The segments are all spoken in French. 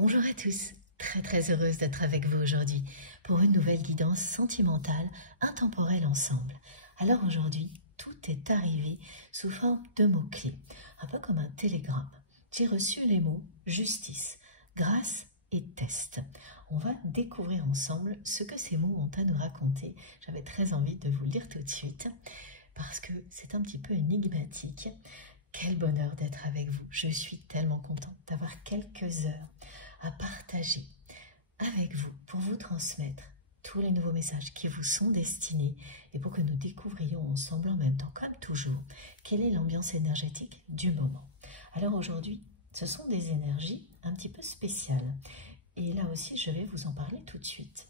Bonjour à tous, très heureuse d'être avec vous aujourd'hui pour une nouvelle guidance sentimentale, intemporelle ensemble. Alors aujourd'hui, tout est arrivé sous forme de mots-clés, un peu comme un télégramme. J'ai reçu les mots justice, grâce et test. On va découvrir ensemble ce que ces mots ont à nous raconter. J'avais très envie de vous le lire tout de suite parce que c'est un petit peu énigmatique. Quel bonheur d'être avec vous. Je suis tellement contente d'avoir quelques heures à partager avec vous pour vous transmettre tous les nouveaux messages qui vous sont destinés et pour que nous découvrions ensemble en même temps, comme toujours, quelle est l'ambiance énergétique du moment. Alors aujourd'hui, ce sont des énergies un petit peu spéciales et là aussi je vais vous en parler tout de suite.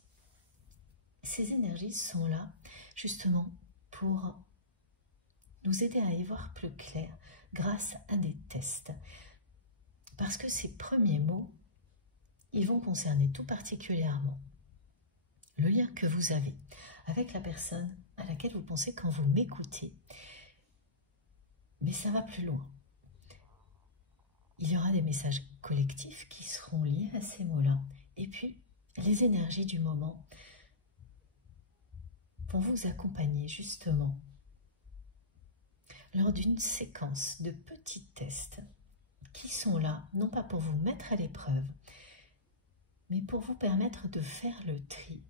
Ces énergies sont là justement pour nous aider à y voir plus clair grâce à des tests. Parce que ces premiers mots, ils vont concerner tout particulièrement le lien que vous avez avec la personne à laquelle vous pensez quand vous m'écoutez. Mais ça va plus loin. Il y aura des messages collectifs qui seront liés à ces mots-là. Et puis, les énergies du moment vont vous accompagner justement lors d'une séquence de petits tests qui sont là, non pas pour vous mettre à l'épreuve, mais pour vous permettre de faire le tri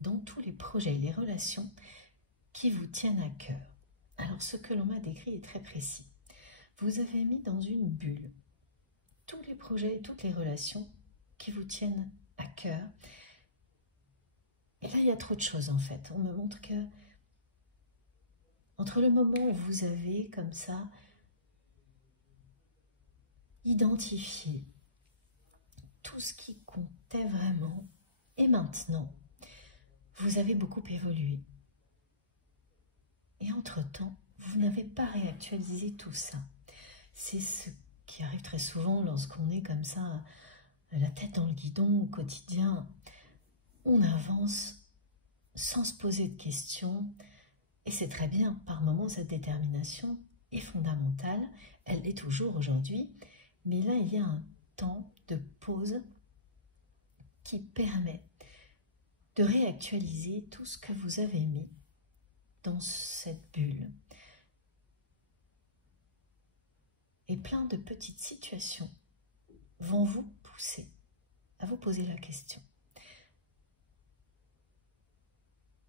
dans tous les projets et les relations qui vous tiennent à cœur. Alors, ce que l'on m'a décrit est très précis. Vous avez mis dans une bulle tous les projets et toutes les relations qui vous tiennent à cœur. Et là, il y a trop de choses en fait. On me montre que entre le moment où vous avez comme ça identifié tout ce qui comptait vraiment et maintenant, vous avez beaucoup évolué. Et entre-temps, vous n'avez pas réactualisé tout ça. C'est ce qui arrive très souvent lorsqu'on est comme ça, la tête dans le guidon au quotidien. On avance sans se poser de questions. Et c'est très bien, par moments, cette détermination est fondamentale. Elle l'est toujours aujourd'hui. Mais là, il y a un temps de pause qui permet de réactualiser tout ce que vous avez mis dans cette bulle. Et plein de petites situations vont vous pousser à vous poser la question.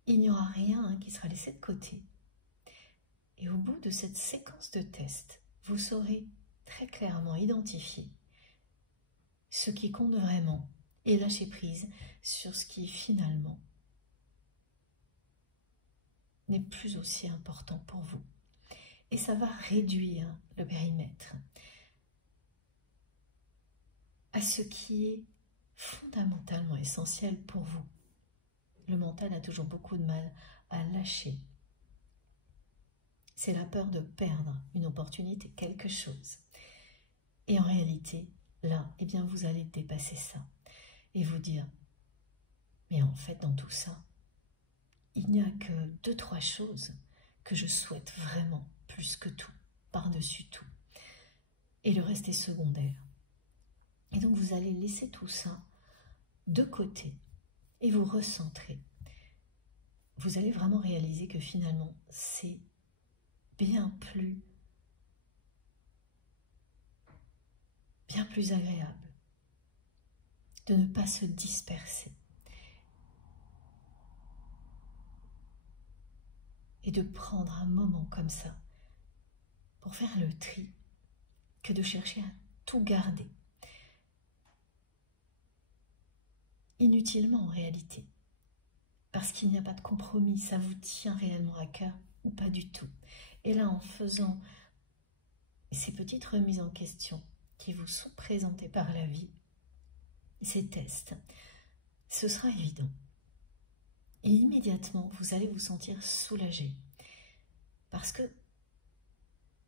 Il n'y aura rien qui sera laissé de côté. Et au bout de cette séquence de tests, vous saurez très clairement identifier ce qui compte vraiment et lâcher prise sur ce qui finalement n'est plus aussi important pour vous. Et ça va réduire le périmètre à ce qui est fondamentalement essentiel pour vous. Le mental a toujours beaucoup de mal à lâcher. C'est la peur de perdre une opportunité, quelque chose. Et en réalité, là, eh bien, vous allez dépasser ça et vous dire, mais en fait, dans tout ça, il n'y a que 2-3 choses que je souhaite vraiment plus que tout, par-dessus tout. Et le reste est secondaire. Et donc, vous allez laisser tout ça de côté et vous recentrer. Vous allez vraiment réaliser que finalement, c'est bien plus agréable de ne pas se disperser et de prendre un moment comme ça pour faire le tri que de chercher à tout garder. Inutilement en réalité, parce qu'il n'y a pas de compromis, ça vous tient réellement à cœur ou pas du tout. Et là, en faisant ces petites remises en question qui vous sont présentées par la vie, ces tests, ce sera évident. Et immédiatement, vous allez vous sentir soulagé, parce que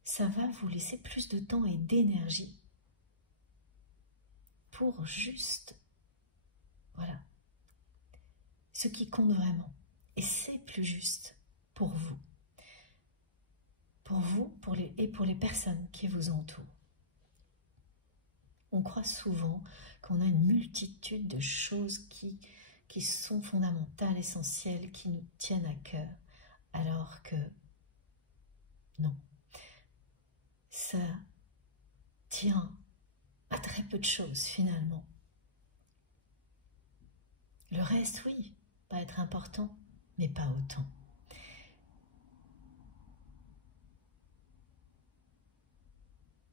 ça va vous laisser plus de temps et d'énergie pour juste, voilà, ce qui compte vraiment. Et c'est plus juste pour vous. Pour vous et pour les personnes qui vous entourent. On croit souvent qu'on a une multitude de choses qui sont fondamentales, essentielles, qui nous tiennent à cœur, alors que non. Ça tient à très peu de choses finalement. Le reste, oui, va être important, mais pas autant.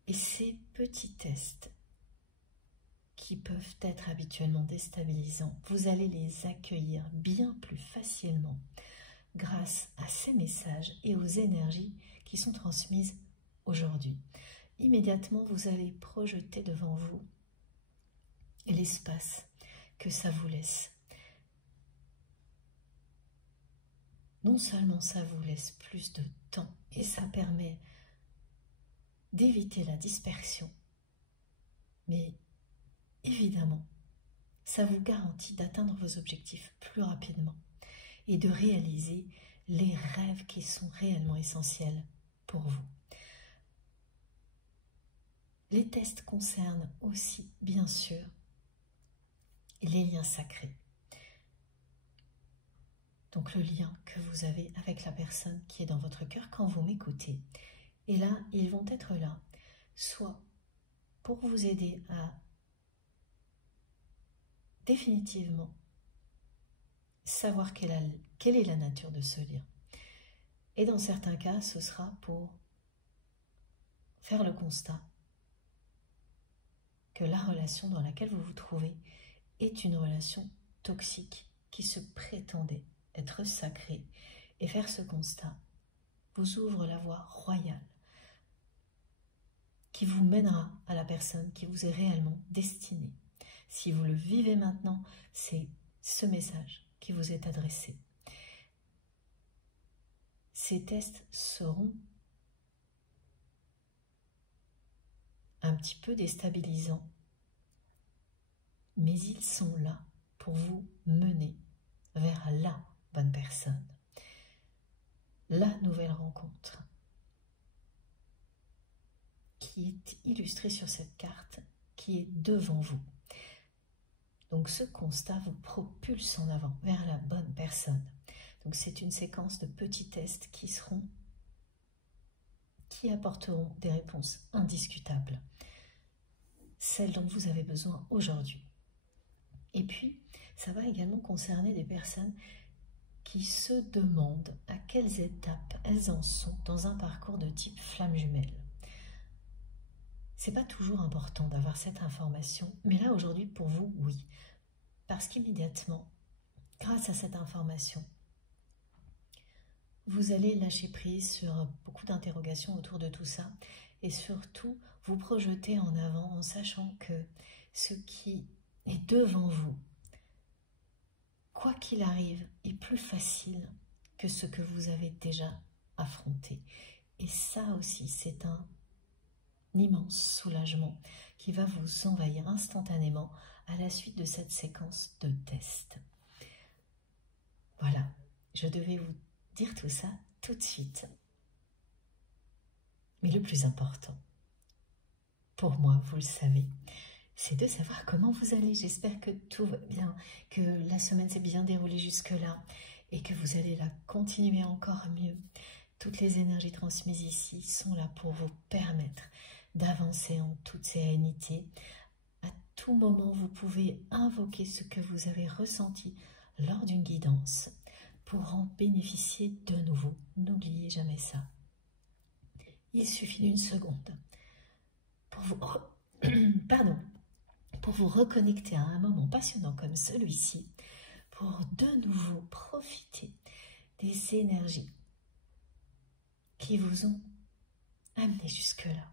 Et ces petits tests qui peuvent être habituellement déstabilisants, vous allez les accueillir bien plus facilement grâce à ces messages et aux énergies qui sont transmises aujourd'hui. Immédiatement, vous allez projeter devant vous l'espace que ça vous laisse. Non seulement ça vous laisse plus de temps et ça permet d'éviter la dispersion, mais évidemment, ça vous garantit d'atteindre vos objectifs plus rapidement et de réaliser les rêves qui sont réellement essentiels pour vous. Les tests concernent aussi, bien sûr, les liens sacrés. Donc le lien que vous avez avec la personne qui est dans votre cœur quand vous m'écoutez. Et là, ils vont être là, soit pour vous aider à définitivement savoir quelle est la nature de ce lien. Et dans certains cas, ce sera pour faire le constat que la relation dans laquelle vous vous trouvez est une relation toxique qui se prétendait être sacrée. Et faire ce constat vous ouvre la voie royale qui vous mènera à la personne qui vous est réellement destinée. Si vous le vivez maintenant, c'est ce message qui vous est adressé. Ces tests seront un petit peu déstabilisants, mais ils sont là pour vous mener vers la bonne personne, la nouvelle rencontre qui est illustrée sur cette carte, qui est devant vous. Donc ce constat vous propulse en avant vers la bonne personne. Donc c'est une séquence de petits tests qui apporteront des réponses indiscutables, celles dont vous avez besoin aujourd'hui. Et puis, ça va également concerner des personnes qui se demandent à quelles étapes elles en sont dans un parcours de type flamme jumelle. C'est pas toujours important d'avoir cette information, mais là aujourd'hui pour vous, oui. Parce qu'immédiatement, grâce à cette information, vous allez lâcher prise sur beaucoup d'interrogations autour de tout ça et surtout vous projeter en avant en sachant que ce qui est devant vous, quoi qu'il arrive, est plus facile que ce que vous avez déjà affronté. Et ça aussi, c'est un immense soulagement qui va vous envahir instantanément à la suite de cette séquence de tests. Voilà, je devais vous dire tout ça tout de suite. Mais le plus important, pour moi, vous le savez, c'est de savoir comment vous allez. J'espère que tout va bien, que la semaine s'est bien déroulée jusque-là et que vous allez la continuer encore mieux. Toutes les énergies transmises ici sont là pour vous permettre d'avancer en toute sérénité. À tout moment, vous pouvez invoquer ce que vous avez ressenti lors d'une guidance pour en bénéficier de nouveau. N'oubliez jamais ça. Il suffit d'une seconde pour vous, pour vous reconnecter à un moment passionnant comme celui-ci, pour de nouveau profiter des énergies qui vous ont amené jusque-là.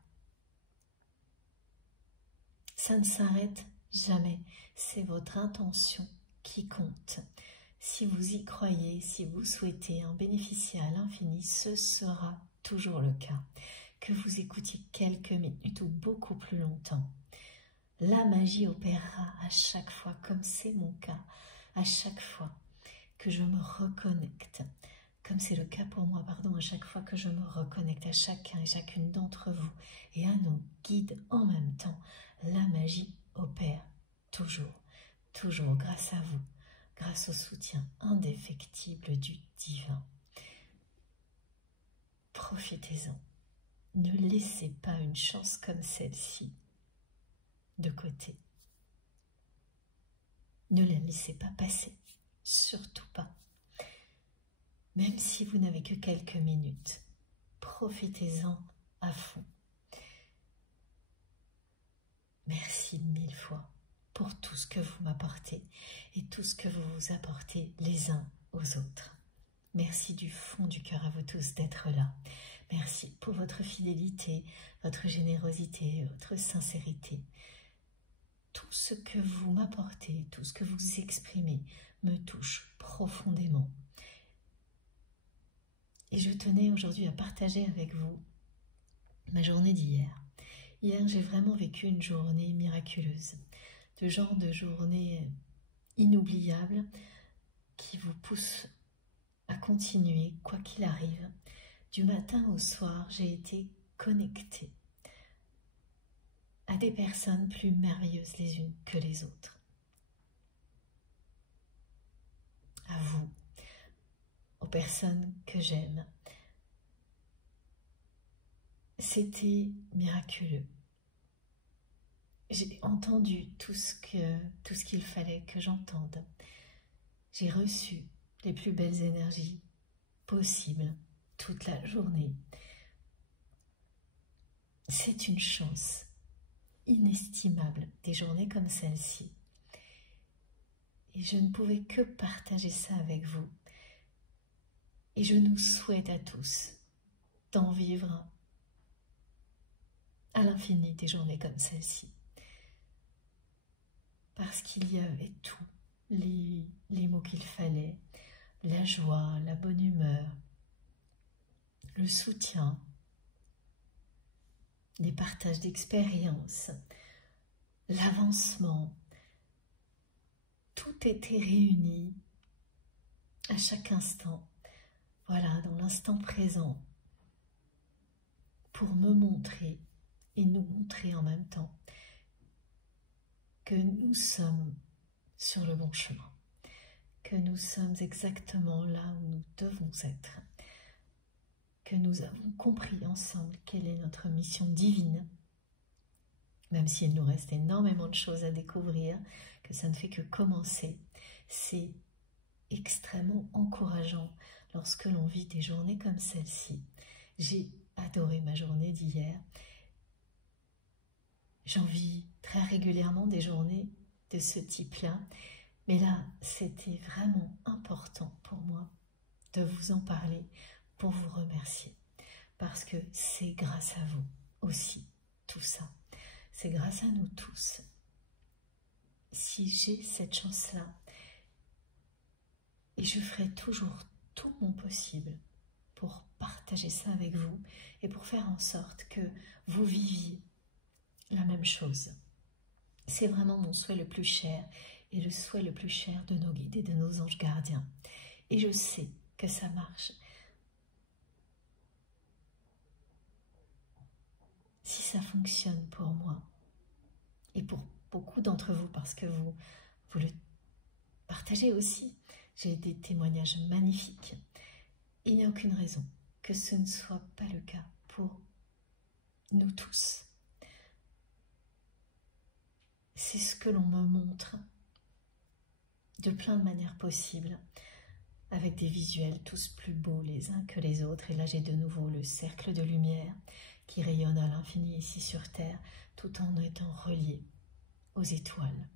Ça ne s'arrête jamais, c'est votre intention qui compte. Si vous y croyez, si vous souhaitez en bénéficier à l'infini, ce sera toujours le cas. Que vous écoutiez quelques minutes ou beaucoup plus longtemps, la magie opérera à chaque fois, comme c'est mon cas, à chaque fois que je me reconnecte, comme c'est le cas pour moi, à chaque fois que je me reconnecte à chacun et chacune d'entre vous et à nos guides en même temps, la magie opère toujours, toujours grâce à vous, grâce au soutien indéfectible du divin. Profitez-en. Ne laissez pas une chance comme celle-ci de côté. Ne la laissez pas passer, surtout pas. Même si vous n'avez que quelques minutes, profitez-en à fond. Merci 1000 fois pour tout ce que vous m'apportez et tout ce que vous vous apportez les uns aux autres. Merci du fond du cœur à vous tous d'être là. Merci pour votre fidélité, votre générosité, votre sincérité. Tout ce que vous m'apportez, tout ce que vous exprimez me touche profondément. Et je tenais aujourd'hui à partager avec vous ma journée d'hier. Hier, j'ai vraiment vécu une journée miraculeuse, le genre de journée inoubliable qui vous pousse à continuer quoi qu'il arrive. Du matin au soir, j'ai été connectée à des personnes plus merveilleuses les unes que les autres. À vous, aux personnes que j'aime. C'était miraculeux. J'ai entendu tout ce qu'il fallait que j'entende. J'ai reçu les plus belles énergies possibles toute la journée. C'est une chance inestimable des journées comme celle-ci. Et je ne pouvais que partager ça avec vous. Et je nous souhaite à tous d'en vivre à l'infini des journées comme celle-ci. Parce qu'il y avait tout, les mots qu'il fallait, la joie, la bonne humeur, le soutien, les partages d'expériences, l'avancement. Tout était réuni à chaque instant, voilà, dans l'instant présent, pour me montrer et nous montrer en même temps que nous sommes sur le bon chemin, que nous sommes exactement là où nous devons être, que nous avons compris ensemble quelle est notre mission divine, même s'il nous reste énormément de choses à découvrir, que ça ne fait que commencer. C'est extrêmement encourageant lorsque l'on vit des journées comme celle-ci. J'ai adoré ma journée d'hier. J'en vis très régulièrement des journées de ce type-là, mais là, c'était vraiment important pour moi de vous en parler, pour vous remercier, parce que c'est grâce à vous aussi, tout ça. C'est grâce à nous tous. Si j'ai cette chance-là, et je ferai toujours tout mon possible pour partager ça avec vous et pour faire en sorte que vous viviez la même chose. C'est vraiment mon souhait le plus cher et le souhait le plus cher de nos guides et de nos anges gardiens. Et je sais que ça marche. Si ça fonctionne pour moi et pour beaucoup d'entre vous, parce que vous le partagez aussi, j'ai des témoignages magnifiques. Il n'y a aucune raison que ce ne soit pas le cas pour nous tous. C'est ce que l'on me montre de plein de manières possibles, avec des visuels tous plus beaux les uns que les autres. Et là, j'ai de nouveau le cercle de lumière qui rayonne à l'infini ici sur Terre, tout en étant relié aux étoiles.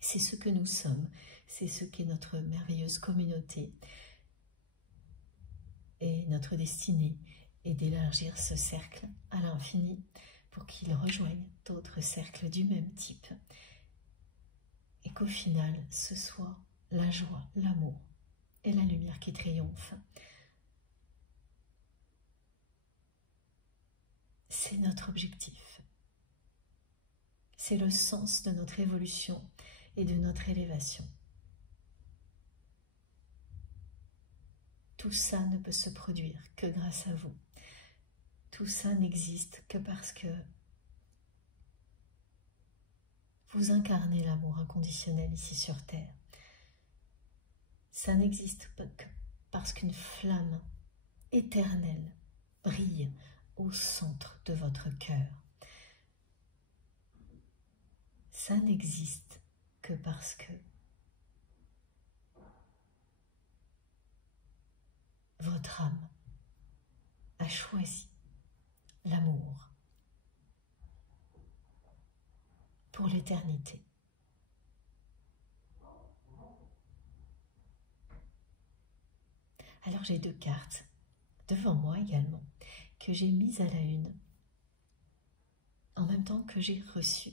C'est ce que nous sommes, c'est ce qu'est notre merveilleuse communauté. Et notre destinée est d'élargir ce cercle à l'infini pour qu'il rejoigne d'autres cercles du même type. Et qu'au final, ce soit la joie, l'amour et la lumière qui triomphent. C'est notre objectif. C'est le sens de notre évolution et de notre élévation. Tout ça ne peut se produire que grâce à vous. Tout ça n'existe que parce que Vous incarnez l'amour inconditionnel ici sur Terre. Ça n'existe pas que parce qu'une flamme éternelle brille au centre de votre cœur. Ça n'existe que parce que votre âme a choisi l'amour pour l'éternité. Alors j'ai 2 cartes devant moi également que j'ai mises à la une en même temps que j'ai reçu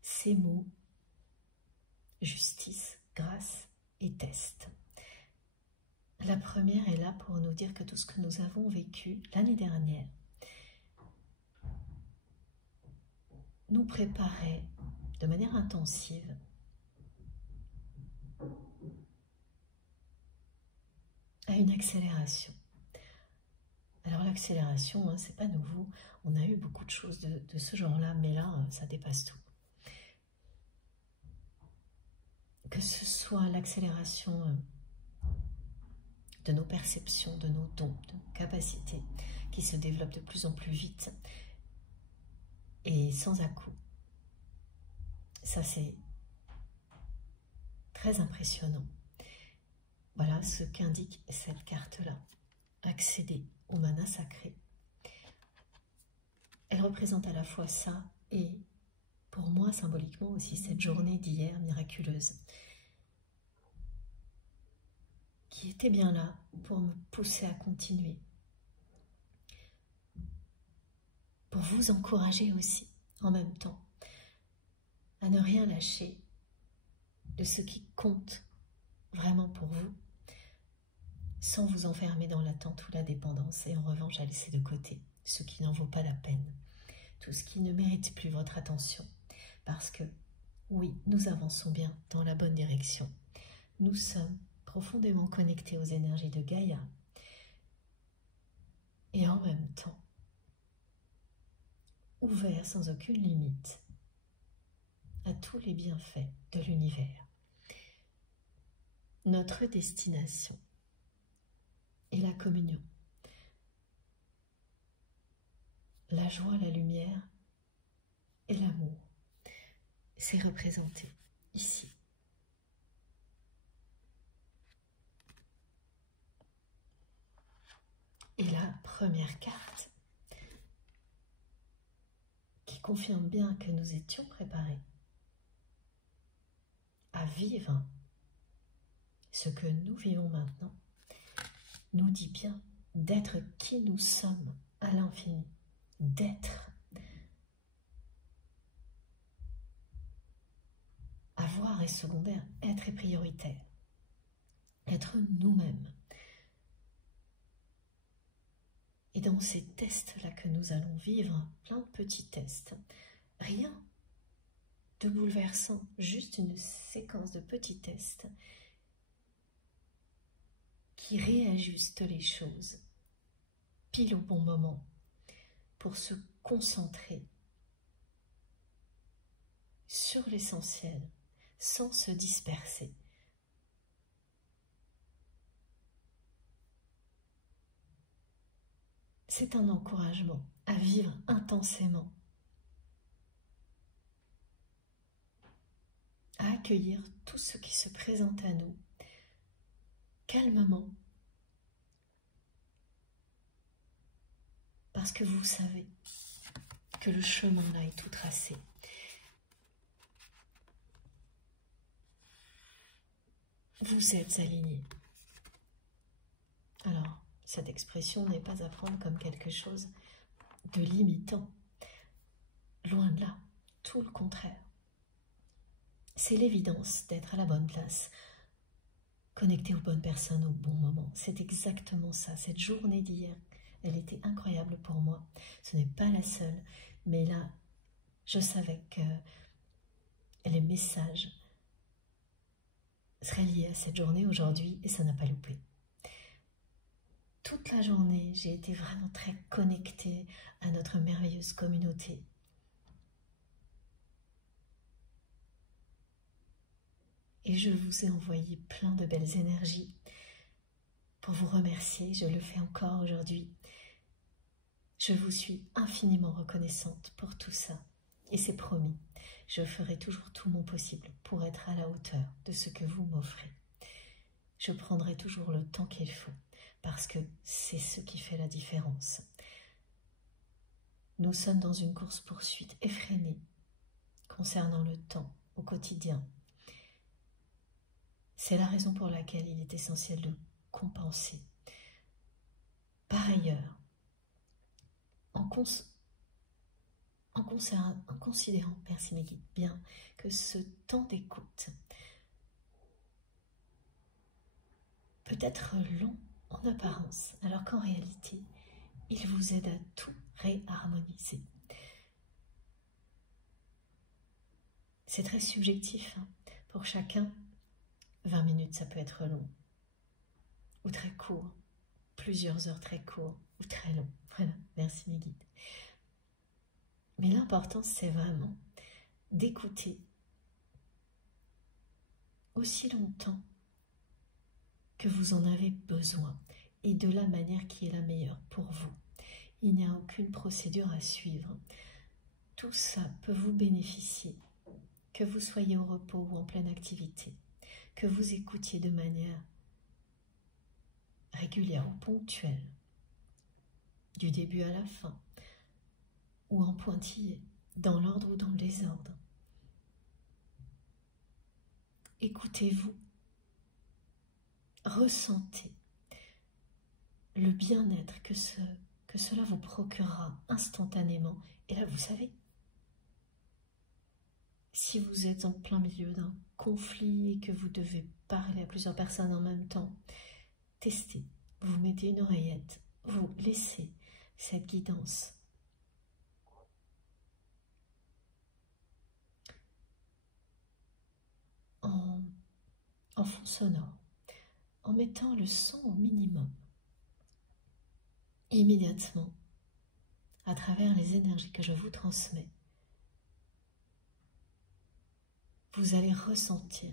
ces mots justice, grâce et test. La première est là pour nous dire que tout ce que nous avons vécu l'année dernière nous préparait de manière intensive à une accélération. Alors l'accélération, hein, c'est pas nouveau, on a eu beaucoup de choses de ce genre-là, mais là, ça dépasse tout. Que ce soit l'accélération de nos perceptions, de nos dons, de nos capacités, qui se développent de plus en plus vite et sans à-coup. Ça, c'est très impressionnant. Voilà ce qu'indique cette carte-là. Accéder au mana sacré. Elle représente à la fois ça et, pour moi, symboliquement aussi, cette journée d'hier miraculeuse qui était bien là pour me pousser à continuer, pour vous encourager aussi, en même temps, à ne rien lâcher de ce qui compte vraiment pour vous, sans vous enfermer dans l'attente ou la dépendance, et en revanche à laisser de côté ce qui n'en vaut pas la peine, tout ce qui ne mérite plus votre attention, parce que, oui, nous avançons bien dans la bonne direction. Nous sommes profondément connectés aux énergies de Gaïa, et en même temps, ouverts sans aucune limite à tous les bienfaits de l'univers. Notre destination est la communion, la joie, la lumière et l'amour. C'est représenté ici. Et la première carte qui confirme bien que nous étions préparés à vivre ce que nous vivons maintenant, nous dit bien d'être qui nous sommes à l'infini, d'être. Avoir est secondaire, être est prioritaire. Être nous-mêmes. Et dans ces tests-là que nous allons vivre, plein de petits tests, rien de bouleversant, juste une séquence de petits tests qui réajustent les choses pile au bon moment pour se concentrer sur l'essentiel sans se disperser. C'est un encouragement à vivre intensément, à accueillir tout ce qui se présente à nous calmement, parce que vous savez que le chemin là est tout tracé. Vous êtes alignés. Alors, cette expression n'est pas à prendre comme quelque chose de limitant. Loin de là, tout le contraire. C'est l'évidence d'être à la bonne place, connecté aux bonnes personnes au bon moment. C'est exactement ça. Cette journée d'hier, elle était incroyable pour moi. Ce n'est pas la seule, mais là, je savais que les messages seraient liés à cette journée aujourd'hui et ça n'a pas loupé. Toute la journée, j'ai été vraiment très connectée à notre merveilleuse communauté. et je vous ai envoyé plein de belles énergies pour vous remercier. Je le fais encore aujourd'hui. Je vous suis infiniment reconnaissante pour tout ça. Et c'est promis, je ferai toujours tout mon possible pour être à la hauteur de ce que vous m'offrez. Je prendrai toujours le temps qu'il faut, parce que c'est ce qui fait la différence. Nous sommes dans une course-poursuite effrénée concernant le temps au quotidien. C'est la raison pour laquelle il est essentiel de compenser. Par ailleurs, en considérant, merci mes guides, bien que ce temps d'écoute peut être long en apparence, alors qu'en réalité, il vous aide à tout réharmoniser. C'est très subjectif, hein. Pour chacun, 20 minutes, ça peut être long, ou très court, plusieurs heures très courts, ou très long. Voilà, merci mes guides. Mais l'important, c'est vraiment d'écouter aussi longtemps que vous en avez besoin et de la manière qui est la meilleure pour vous. Il n'y a aucune procédure à suivre. Tout ça peut vous bénéficier, que vous soyez au repos ou en pleine activité, que vous écoutiez de manière régulière ou ponctuelle, du début à la fin, ou en pointillé, dans l'ordre ou dans le désordre. Écoutez-vous, ressentez le bien-être que cela vous procurera instantanément. Et là, vous savez, si vous êtes en plein milieu d'un conflit et que vous devez parler à plusieurs personnes en même temps, testez, vous mettez une oreillette, vous laissez cette guidance en fond sonore, en mettant le son au minimum. Immédiatement, à travers les énergies que je vous transmets, vous allez ressentir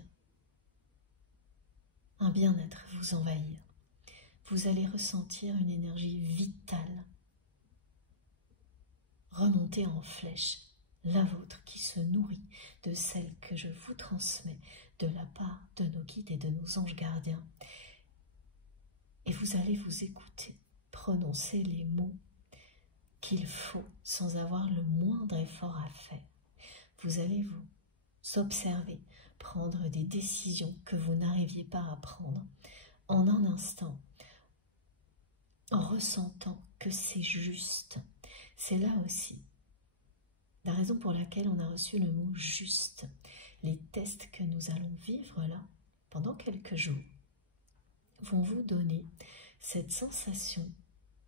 un bien-être vous envahir. Vous allez ressentir une énergie vitale remonter en flèche, la vôtre qui se nourrit de celle que je vous transmets de la part de nos guides et de nos anges gardiens. Et vous allez vous écouter prononcer les mots qu'il faut sans avoir le moindre effort à faire. Vous allez vous observer, prendre des décisions que vous n'arriviez pas à prendre en un instant, en ressentant que c'est juste. C'est là aussi la raison pour laquelle on a reçu le mot juste. Les tests que nous allons vivre là, pendant quelques jours, vont vous donner cette sensation,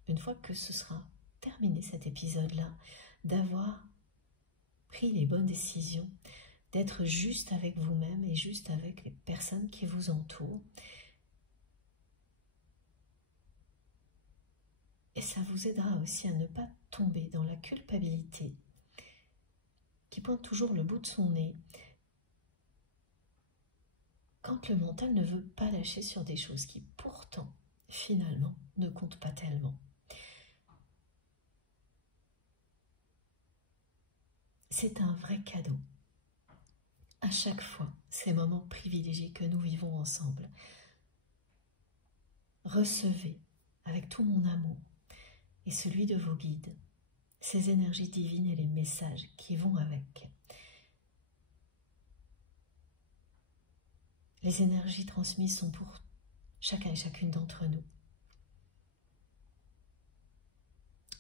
une fois que ce sera terminé cet épisode-là, d'avoir pris les bonnes décisions, d'être juste avec vous-même et juste avec les personnes qui vous entourent. Et ça vous aidera aussi à ne pas tomber dans la culpabilité qui pointe toujours le bout de son nez quand le mental ne veut pas lâcher sur des choses qui pourtant, finalement, ne comptent pas tellement. C'est un vrai cadeau. À chaque fois, ces moments privilégiés que nous vivons ensemble. Recevez avec tout mon amour et celui de vos guides ces énergies divines et les messages qui vont avec. Les énergies transmises sont pour chacun et chacune d'entre nous.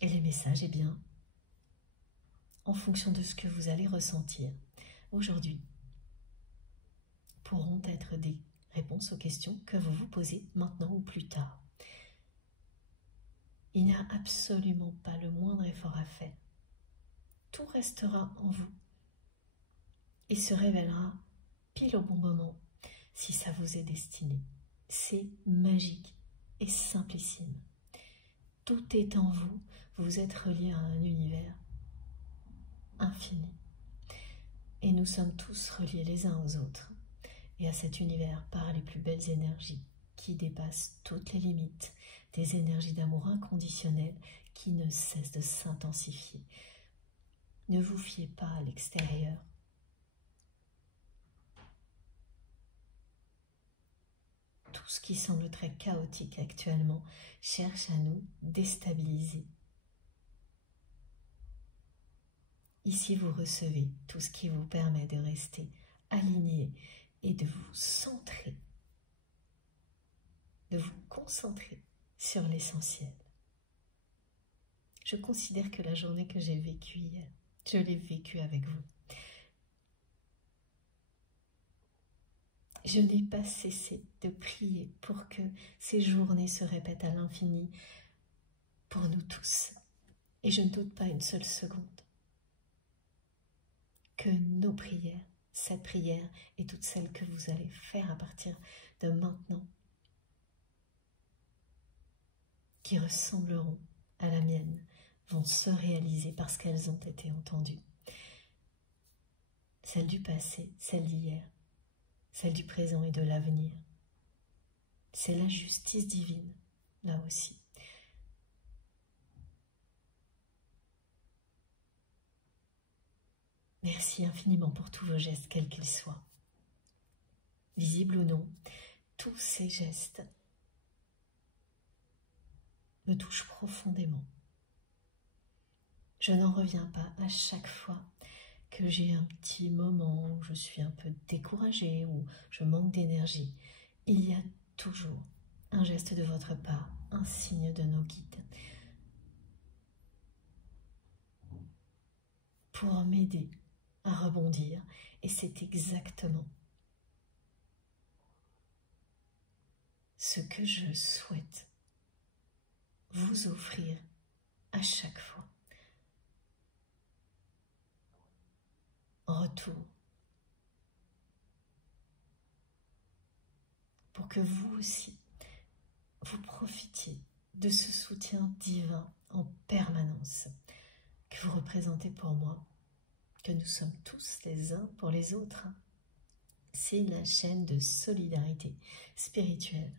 Et les messages, eh bien, en fonction de ce que vous allez ressentir aujourd'hui, pourront être des réponses aux questions que vous vous posez maintenant ou plus tard. Il n'y a absolument pas le moindre effort à faire. Tout restera en vous et se révélera pile au bon moment si ça vous est destiné. C'est magique et simplissime. Tout est en vous, vous êtes reliés à un univers infini. Et nous sommes tous reliés les uns aux autres. et à cet univers par les plus belles énergies qui dépassent toutes les limites, des énergies d'amour inconditionnel qui ne cessent de s'intensifier. Ne vous fiez pas à l'extérieur. Tout ce qui semble très chaotique actuellement cherche à nous déstabiliser. Ici, vous recevez tout ce qui vous permet de rester aligné et de vous centrer, de vous concentrer sur l'essentiel. Je considère que la journée que j'ai vécue hier, je l'ai vécue avec vous. Je n'ai pas cessé de prier pour que ces journées se répètent à l'infini pour nous tous. Et je ne doute pas une seule seconde que nos prières, cette prière et toutes celles que vous allez faire à partir de maintenant, qui ressembleront à la mienne, vont se réaliser parce qu'elles ont été entendues. Celles du passé, celles d'hier, celle du présent et de l'avenir. C'est la justice divine, là aussi. Merci infiniment pour tous vos gestes, quels qu'ils soient. Visibles ou non, tous ces gestes me touchent profondément. Je n'en reviens pas à chaque fois que j'ai un petit moment où je suis un peu découragée ou je manque d'énergie. Il y a toujours un geste de votre part, un signe de nos guides pour m'aider à rebondir, et c'est exactement ce que je souhaite vous offrir à chaque fois. En retour, pour que vous aussi, vous profitiez de ce soutien divin en permanence que vous représentez pour moi, que nous sommes tous les uns pour les autres. C'est la chaîne de solidarité spirituelle,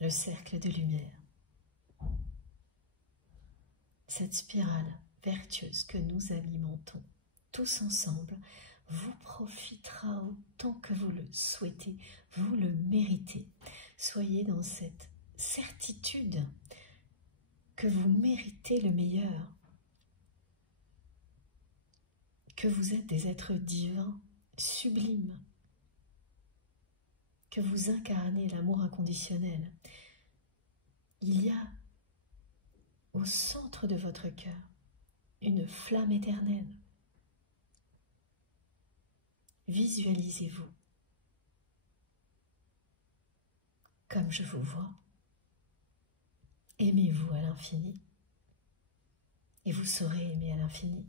le cercle de lumière, cette spirale vertueuse que nous alimentons tous ensemble vous profitera autant que vous le souhaitez, vous le méritez. Soyez dans cette certitude que vous méritez le meilleur, que vous êtes des êtres divins, sublimes, que vous incarnez l'amour inconditionnel. Il y a au centre de votre cœur une flamme éternelle. Visualisez-vous comme je vous vois. Aimez-vous à l'infini et vous saurez aimer à l'infini.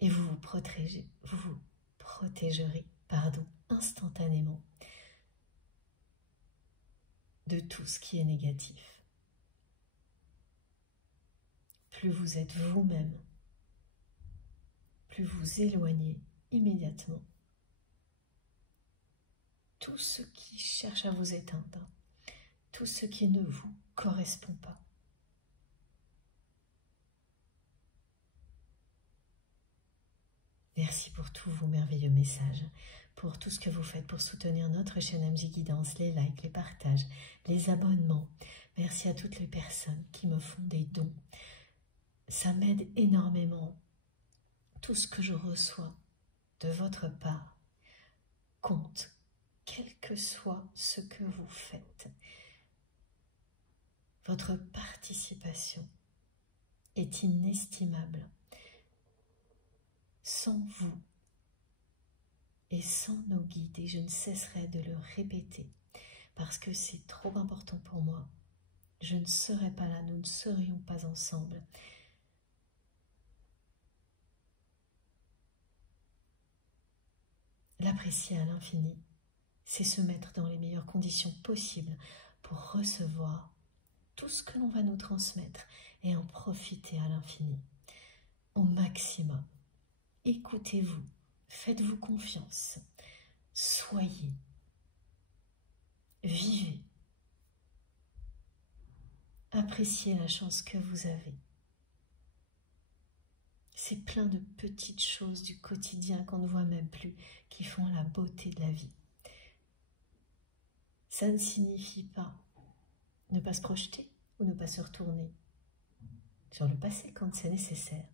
Et vous vous protégerez, instantanément de tout ce qui est négatif. Plus vous êtes vous-même, plus vous éloignez immédiatement tout ce qui cherche à vous éteindre, tout ce qui ne vous correspond pas. Merci pour tous vos merveilleux messages, pour tout ce que vous faites pour soutenir notre chaîne MJ Guidance, les likes, les partages, les abonnements. Merci à toutes les personnes qui me font des dons. Ça m'aide énormément. Tout ce que je reçois de votre part compte, quel que soit ce que vous faites. Votre participation est inestimable. Sans vous et sans nos guides, et je ne cesserai de le répéter, parce que c'est trop important pour moi, je ne serais pas là, nous ne serions pas ensemble. L'apprécier à l'infini, c'est se mettre dans les meilleures conditions possibles pour recevoir tout ce que l'on va nous transmettre et en profiter à l'infini, au maximum. Écoutez-vous, Faites-vous confiance. Soyez. Vivez. Appréciez la chance que vous avez. C'est plein de petites choses du quotidien qu'on ne voit même plus qui font la beauté de la vie. Ça ne signifie pas ne pas se projeter ou ne pas se retourner sur le passé quand c'est nécessaire.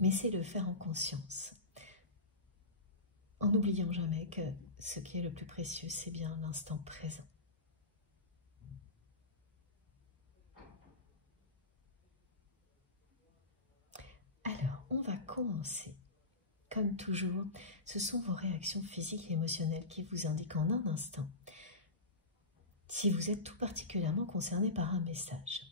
Mais c'est le faire en conscience, en n'oubliant jamais que ce qui est le plus précieux, c'est bien l'instant présent. Alors, on va commencer. Comme toujours, ce sont vos réactions physiques et émotionnelles qui vous indiquent en un instant si vous êtes tout particulièrement concerné par un message.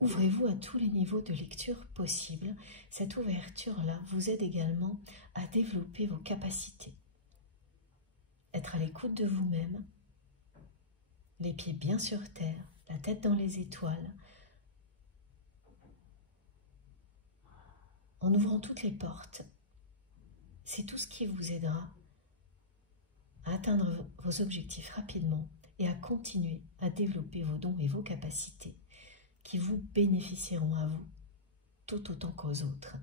Ouvrez-vous à tous les niveaux de lecture possibles. Cette ouverture-là vous aide également à développer vos capacités. Être à l'écoute de vous-même, les pieds bien sur terre, la tête dans les étoiles, en ouvrant toutes les portes. C'est tout ce qui vous aidera à atteindre vos objectifs rapidement et à continuer à développer vos dons et vos capacités qui vous bénéficieront à vous tout autant qu'aux autres.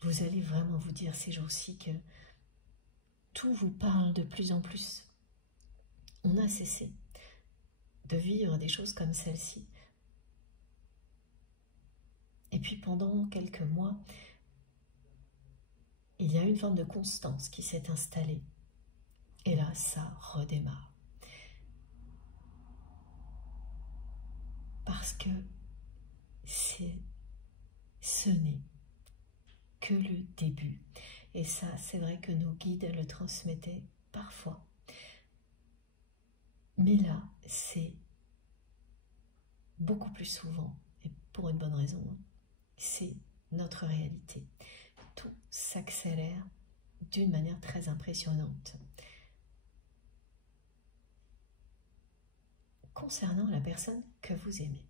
Vous allez vraiment vous dire ces jours-ci que tout vous parle de plus en plus. On a cessé de vivre des choses comme celle-ci. Et puis pendant quelques mois, il y a une forme de constance qui s'est installée. Et là, ça redémarre. Parce que ce n'est que le début. Et ça, c'est vrai que nos guides le transmettaient parfois. Mais là, c'est beaucoup plus souvent, et pour une bonne raison, c'est notre réalité. Tout s'accélère d'une manière très impressionnante. Concernant la personne que vous aimez,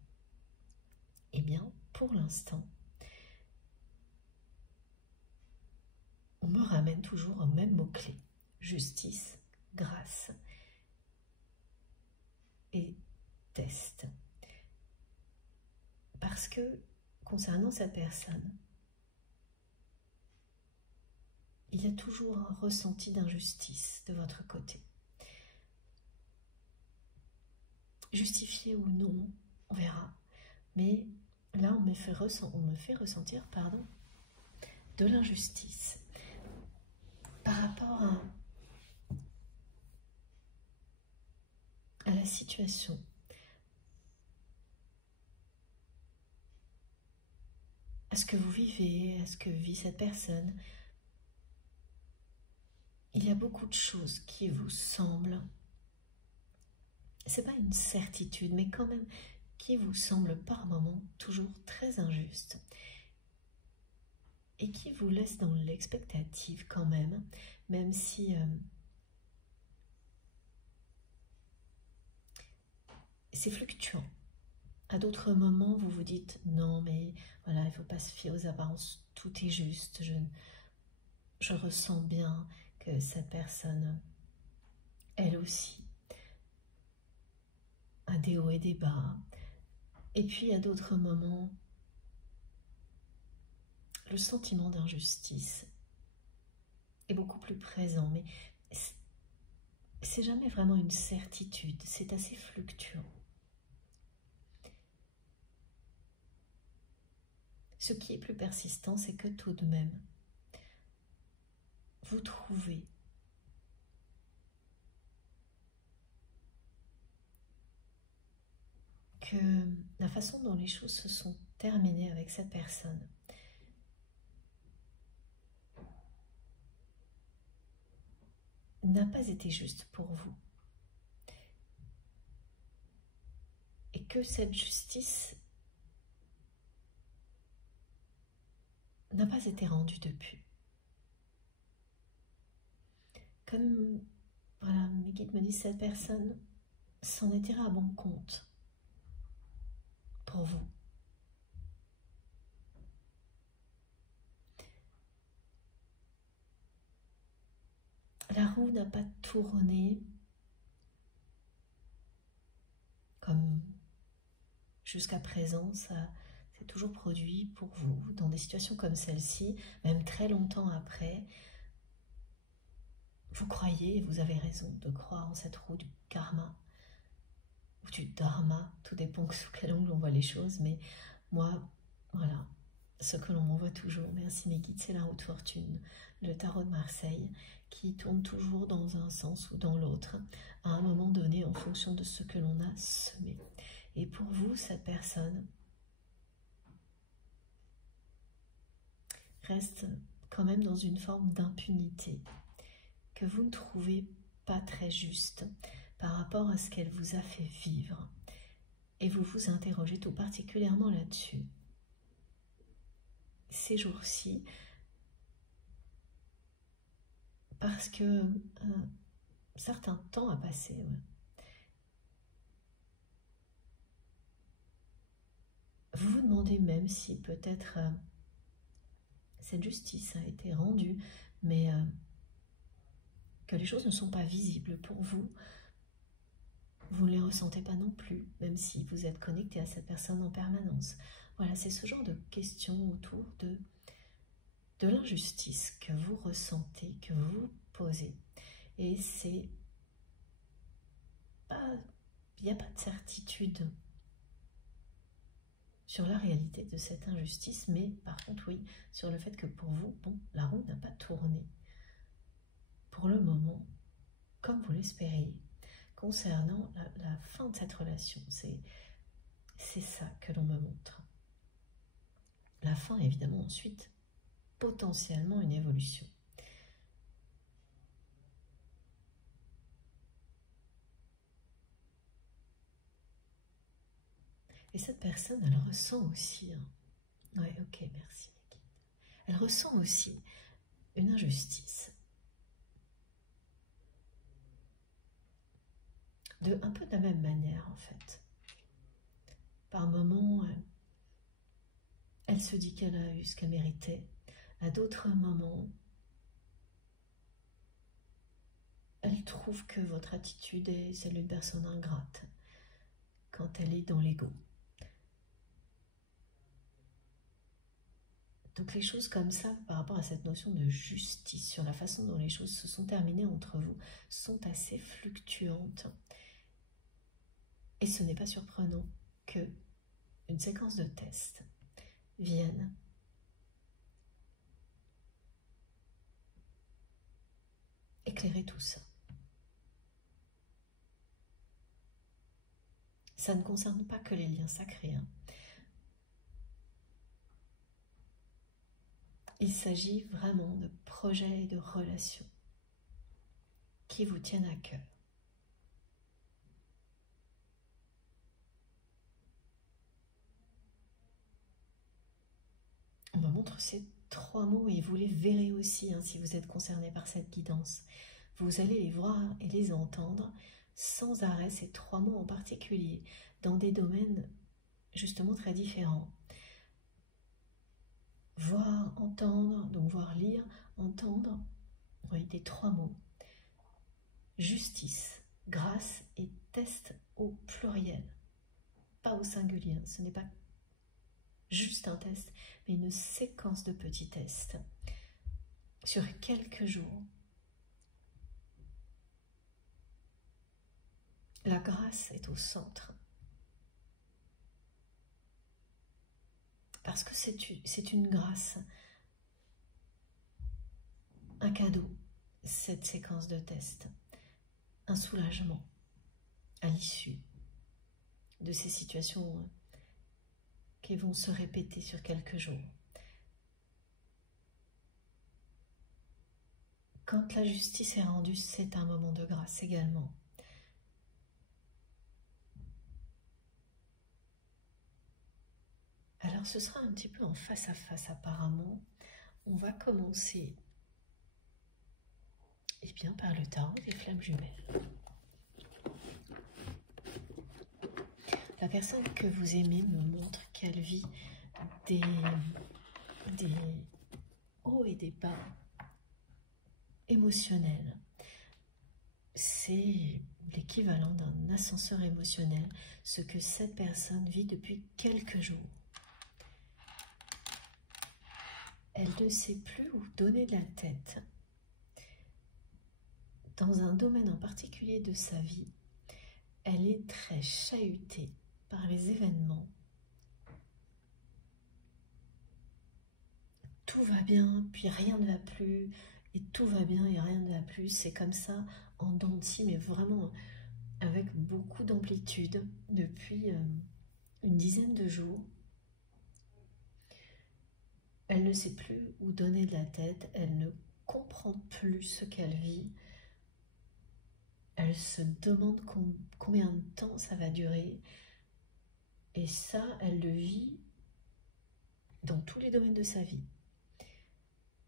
eh bien, pour l'instant, on me ramène toujours au même mot-clé: justice, grâce et test. Parce que, concernant cette personne, il y a toujours un ressenti d'injustice de votre côté. Justifié ou non, on verra. Mais là, on me fait ressentir de l'injustice par rapport à la situation. À ce que vous vivez, à ce que vit cette personne. Il y a beaucoup de choses qui vous semblent, c'est pas une certitude, mais quand même qui vous semblent par moments toujours très injustes et qui vous laissent dans l'expectative quand même si c'est fluctuant. À d'autres moments, vous vous dites non, mais voilà, il ne faut pas se fier aux apparences, tout est juste. Je ressens bien que cette personne, elle aussi, a des hauts et des bas. Et puis à d'autres moments, le sentiment d'injustice est beaucoup plus présent, mais c'est jamais vraiment une certitude, c'est assez fluctuant. Ce qui est plus persistant, c'est que tout de même, vous trouvez que la façon dont les choses se sont terminées avec cette personne n'a pas été juste pour vous. Et que cette justice n'a pas été rendue depuis. Comme, voilà, mes guides me disent, cette personne s'en est tiré à bon compte pour vous. La roue n'a pas tourné comme jusqu'à présent, ça s'est toujours produit pour vous dans des situations comme celle-ci, même très longtemps après. Vous croyez, vous avez raison de croire en cette roue du karma ou du dharma, tout dépend sous quel angle on voit les choses, mais moi, voilà, ce que l'on m'envoie toujours, merci mes guides, c'est la roue de fortune, le tarot de Marseille, qui tourne toujours dans un sens ou dans l'autre, à un moment donné, en fonction de ce que l'on a semé. Et pour vous, cette personne reste quand même dans une forme d'impunité que vous ne trouvez pas très juste par rapport à ce qu'elle vous a fait vivre. Et vous vous interrogez tout particulièrement là-dessus. Ces jours-ci, parce que un certain temps a passé. Ouais. Vous vous demandez même si peut-être cette justice a été rendue, mais que les choses ne sont pas visibles pour vous. Vous ne les ressentez pas non plus, même si vous êtes connecté à cette personne en permanence. Voilà, c'est ce genre de questions autour de l'injustice que vous ressentez, que vous posez. Et c'est pas, il n'y a pas de certitude sur la réalité de cette injustice, mais par contre, oui, sur le fait que pour vous, bon, la roue n'a pas tourné. Pour le moment, comme vous l'espériez, concernant la fin de cette relation, c'est ça que l'on me montre. La fin, évidemment, ensuite, potentiellement une évolution. Et cette personne, elle ressent aussi, ouais, ok, merci, elle ressent aussi une injustice. Un peu de la même manière, en fait. Par moments, elle se dit qu'elle a eu ce qu'elle méritait. À d'autres moments, elle trouve que votre attitude est celle d'une personne ingrate quand elle est dans l'ego. Donc les choses comme ça, par rapport à cette notion de justice, sur la façon dont les choses se sont terminées entre vous, sont assez fluctuantes. Et ce n'est pas surprenant que une séquence de tests vienne éclairer tout ça. Ça ne concerne pas que les liens sacrés. Il s'agit vraiment de projets et de relations qui vous tiennent à cœur. On me montre ces 3 mots et vous les verrez aussi si vous êtes concerné par cette guidance. Vous allez les voir et les entendre sans arrêt, ces 3 mots en particulier, dans des domaines justement très différents. Voir, entendre, donc voir, lire, entendre, oui, des 3 mots. Justice, grâce et test au pluriel, pas au singulier. Ce n'est pas juste un test, mais une séquence de petits tests sur quelques jours. La grâce est au centre. Parce que c'est une grâce, un cadeau, cette séquence de tests, un soulagement à l'issue de ces situations qui vont se répéter sur quelques jours. Quand la justice est rendue, c'est un moment de grâce également. Alors ce sera un petit peu en face à face apparemment. On va commencer par le tarot des flammes jumelles. La personne que vous aimez me montre qu'elle vit des hauts et des bas émotionnels. C'est l'équivalent d'un ascenseur émotionnel, ce que cette personne vit depuis quelques jours. Elle ne sait plus où donner de la tête. Dans un domaine en particulier de sa vie, elle est très chahutée par les événements. Tout va bien, puis rien ne va plus, et tout va bien et rien ne va plus. C'est comme ça, en dents de scie, mais vraiment avec beaucoup d'amplitude depuis une dizaine de jours. Elle ne sait plus où donner de la tête, elle ne comprend plus ce qu'elle vit. Elle se demande combien de temps ça va durer. Et ça, elle le vit dans tous les domaines de sa vie.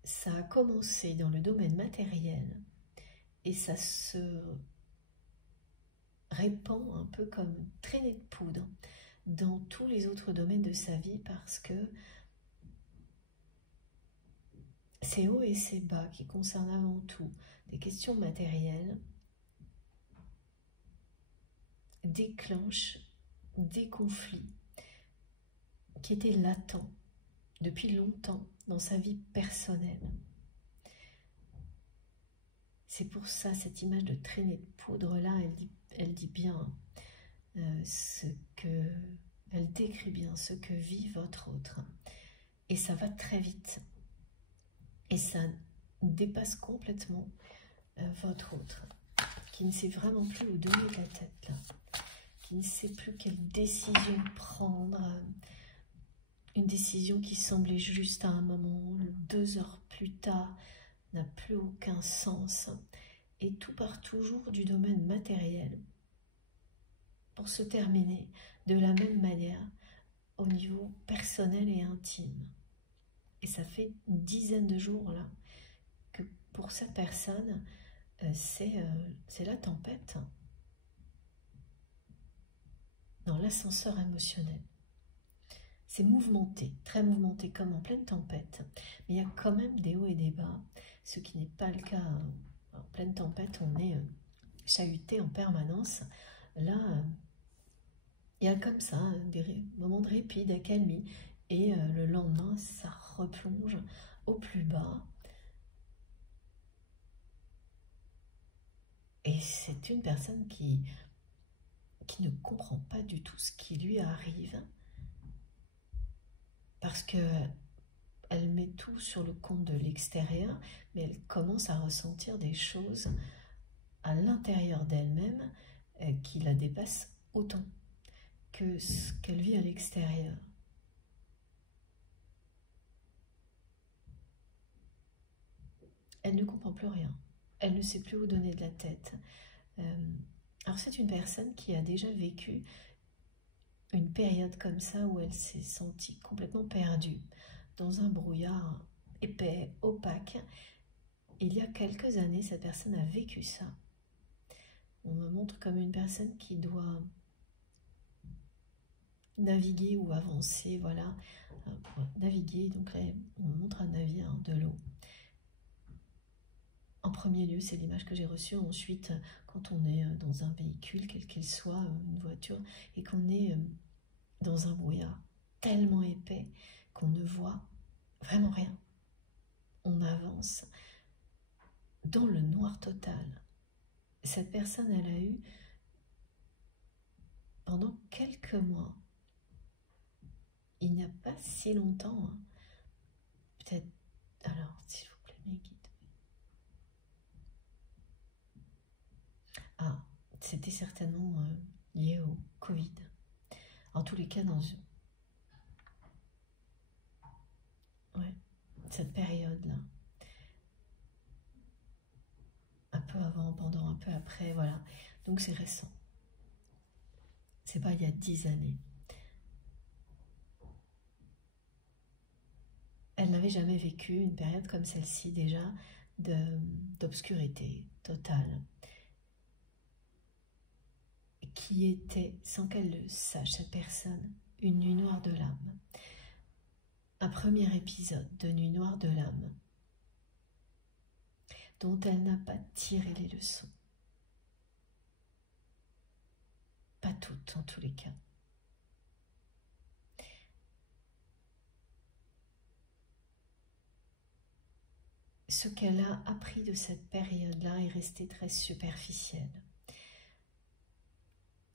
Ça a commencé dans le domaine matériel et ça se répand un peu comme une traînée de poudre dans tous les autres domaines de sa vie parce que ces hauts et ces bas qui concernent avant tout des questions matérielles déclenchent des conflits qui étaient latents depuis longtemps dans sa vie personnelle. C'est pour ça, cette image de traînée de poudre-là, elle dit bien elle décrit bien ce que vit votre autre. Et ça va très vite. Et ça dépasse complètement votre autre, qui ne sait vraiment plus où donner la tête, là. Qui ne sait plus quelle décision prendre. Une décision qui semblait juste à un moment, 2 heures plus tard, n'a plus aucun sens. Et tout part toujours du domaine matériel pour se terminer de la même manière au niveau personnel et intime. Et ça fait une dizaine de jours là que pour cette personne, c'est la tempête dans l'ascenseur émotionnel. C'est mouvementé, très mouvementé comme en pleine tempête, mais il y a quand même des hauts et des bas, ce qui n'est pas le cas en pleine tempête, on est chahuté en permanence. Là, il y a comme ça des moments de répit, d'accalmie, et le lendemain, ça replonge au plus bas. Et c'est une personne qui ne comprend pas du tout ce qui lui arrive, parce qu'elle met tout sur le compte de l'extérieur, mais elle commence à ressentir des choses à l'intérieur d'elle-même qui la dépassent autant que ce qu'elle vit à l'extérieur. Elle ne comprend plus rien. Elle ne sait plus où donner de la tête. Alors c'est une personne qui a déjà vécu une période comme ça où elle s'est sentie complètement perdue, dans un brouillard épais, opaque. Il y a quelques années, cette personne a vécu ça. On me montre comme une personne qui doit naviguer ou avancer, voilà. Naviguer, donc là, on me montre un navire de l'eau. En premier lieu, c'est l'image que j'ai reçue. Ensuite, quand on est dans un véhicule, quel qu'il soit, une voiture, et qu'on est dans un brouillard tellement épais qu'on ne voit vraiment rien. On avance dans le noir total. Cette personne, elle a eu, pendant quelques mois, il n'y a pas si longtemps, hein, peut-être, alors, s'il vous plaît, mes guides. Ah, c'était certainement lié au Covid. En tous les cas, dans cette période-là, un peu avant, pendant, un peu après, voilà. Donc c'est récent. C'est pas il y a 10 années. Elle n'avait jamais vécu une période comme celle-ci déjà, d'obscurité totale, qui était, sans qu'elle le sache, cette personne, une nuit noire de l'âme. Un premier épisode de nuit noire de l'âme dont elle n'a pas tiré les leçons. Pas toutes en tous les cas. Ce qu'elle a appris de cette période-là est resté très superficiel.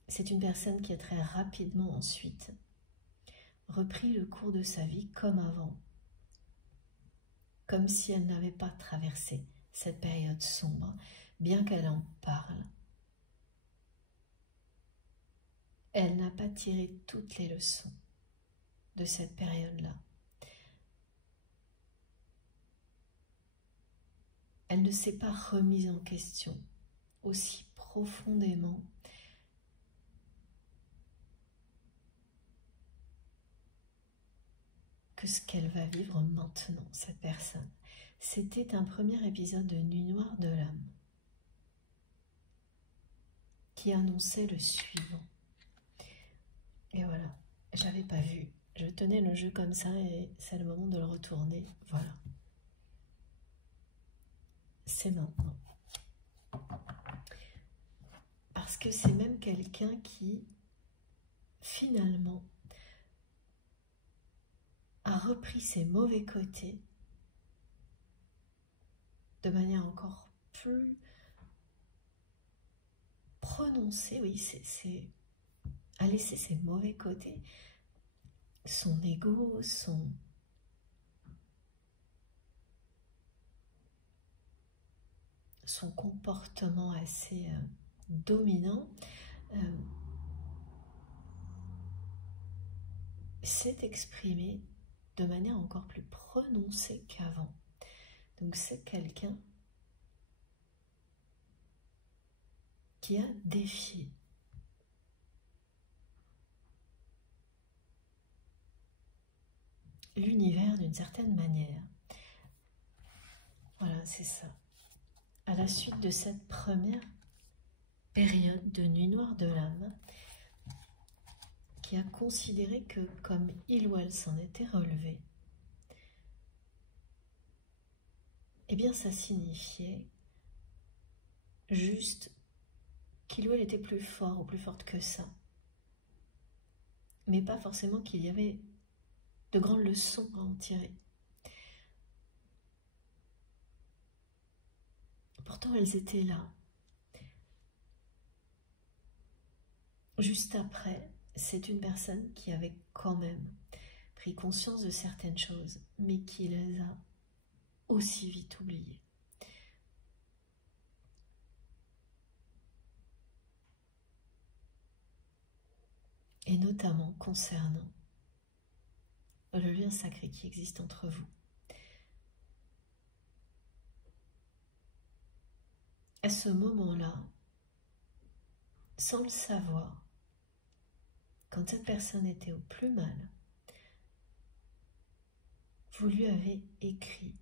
C'est une personne qui a très rapidement ensuite repris le cours de sa vie comme avant, comme si elle n'avait pas traversé cette période sombre, bien qu'elle en parle. Elle n'a pas tiré toutes les leçons de cette période-là. Elle ne s'est pas remise en question aussi profondément que ce qu'elle va vivre maintenant, cette personne. C'était un premier épisode de Nuit Noire de l'âme qui annonçait le suivant. Et voilà, j'avais pas vu. Je tenais le jeu comme ça et c'est le moment de le retourner. Voilà. C'est maintenant. Parce que c'est même quelqu'un qui, finalement, a repris ses mauvais côtés de manière encore plus prononcée. Oui, c'est a laissé ses mauvais côtés, son ego, son comportement assez dominant, s'est exprimé de manière encore plus prononcée qu'avant. Donc c'est quelqu'un qui a défié l'univers d'une certaine manière. Voilà, c'est ça. À la suite de cette première période de nuit noire de l'âme, qui a considéré que comme il ou elle s'en était relevé, eh bien ça signifiait juste qu'il ou elle était plus fort ou plus forte que ça, mais pas forcément qu'il y avait de grandes leçons à en tirer. Pourtant elles étaient là. Juste après, c'est une personne qui avait quand même pris conscience de certaines choses, mais qui les a aussi vite oubliées. Et notamment concernant le lien sacré qui existe entre vous. À ce moment-là, sans le savoir, quand cette personne était au plus mal, vous lui avez écrit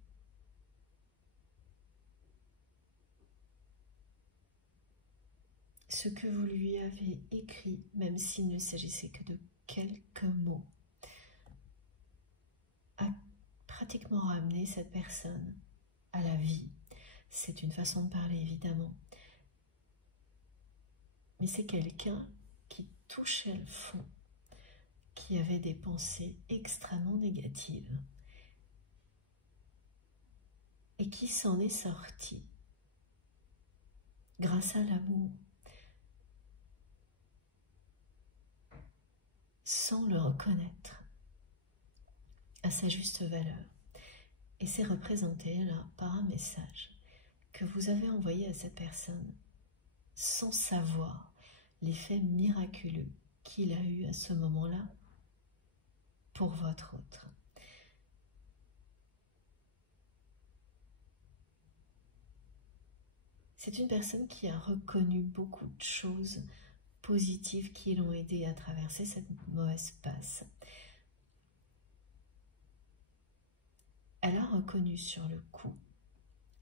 ce que vous lui avez écrit, même s'il ne s'agissait que de quelques mots, a pratiquement ramené cette personne à la vie. C'est une façon de parler, évidemment. Mais c'est quelqu'un qui touchait le fond, qui avait des pensées extrêmement négatives et qui s'en est sorti grâce à l'amour, sans le reconnaître à sa juste valeur. Et c'est représenté là par un message que vous avez envoyé à cette personne sans savoir l'effet miraculeux qu'il a eu à ce moment-là pour votre autre. C'est une personne qui a reconnu beaucoup de choses positives qui l'ont aidé à traverser cette mauvaise passe. Elle a reconnu sur le coup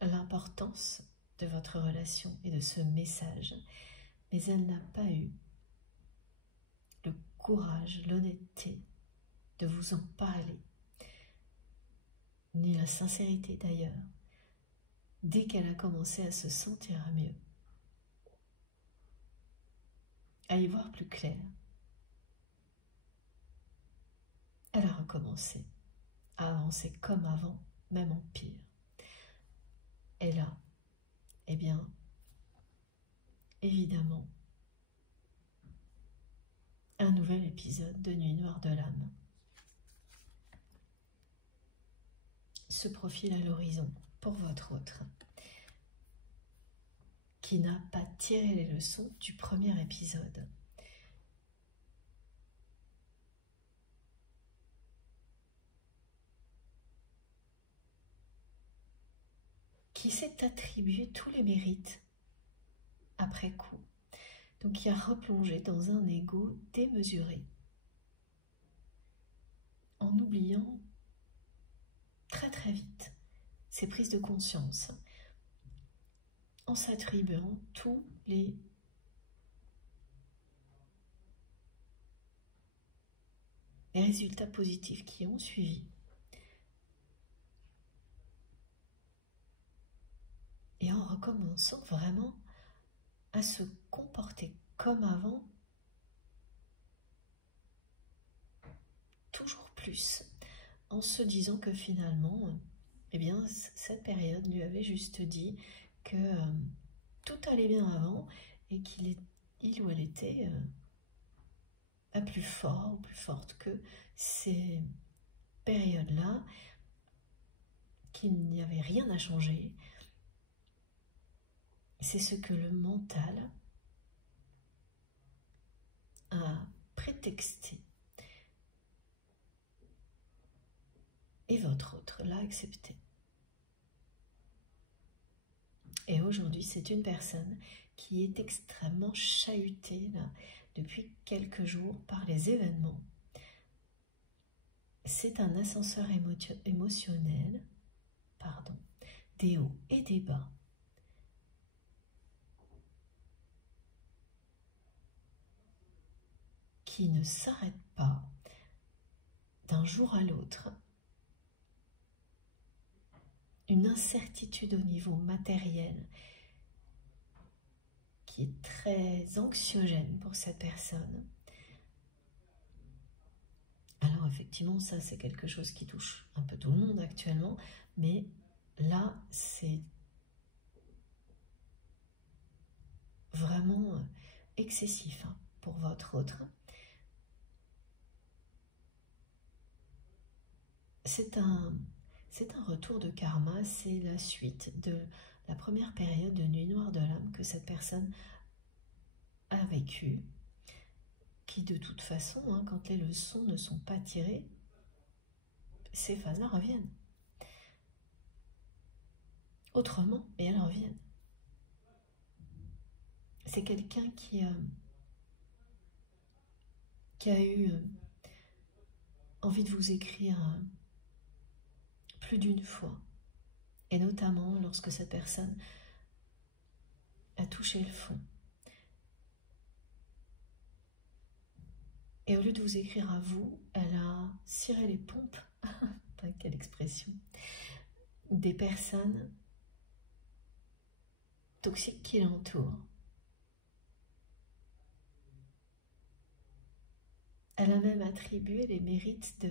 l'importance de votre relation et de ce message, mais elle n'a pas eu courage, l'honnêteté de vous en parler, ni la sincérité d'ailleurs, dès qu'elle a commencé à se sentir mieux, à y voir plus clair, elle a recommencé à avancer comme avant, même en pire. Et là, eh bien, évidemment, un nouvel épisode de Nuit Noire de l'âme se profile à l'horizon pour votre autre, qui n'a pas tiré les leçons du premier épisode. Qui s'est attribué tous les mérites après coup. Donc qui a replongé dans un ego démesuré, en oubliant très très vite ses prises de conscience, en s'attribuant tous les résultats positifs qui ont suivi. Et en recommençant vraiment à se comporter comme avant, toujours plus, en se disant que finalement, eh bien, cette période lui avait juste dit que tout allait bien avant et il ou elle était plus fort ou plus forte que ces périodes-là, qu'il n'y avait rien à changer. C'est ce que le mental a prétexté. Et votre autre l'a accepté. Et aujourd'hui, c'est une personne qui est extrêmement chahutée là, depuis quelques jours par les événements. C'est un ascenseur émotionnel, des hauts et des bas. Qui ne s'arrête pas d'un jour à l'autre. Une incertitude au niveau matériel qui est très anxiogène pour cette personne. Alors effectivement, ça c'est quelque chose qui touche un peu tout le monde actuellement, mais là c'est vraiment excessif pour votre autre. C'est un retour de karma, c'est la suite de la première période de Nuit Noire de l'âme que cette personne a vécue, qui de toute façon, quand les leçons ne sont pas tirées, ces phases-là reviennent. Autrement, et elles reviennent. C'est quelqu'un qui a eu envie de vous écrire plus d'une fois, et notamment lorsque cette personne a touché le fond. Et au lieu de vous écrire à vous, elle a ciré les pompes, quelle expression, des personnes toxiques qui l'entourent. Elle a même attribué les mérites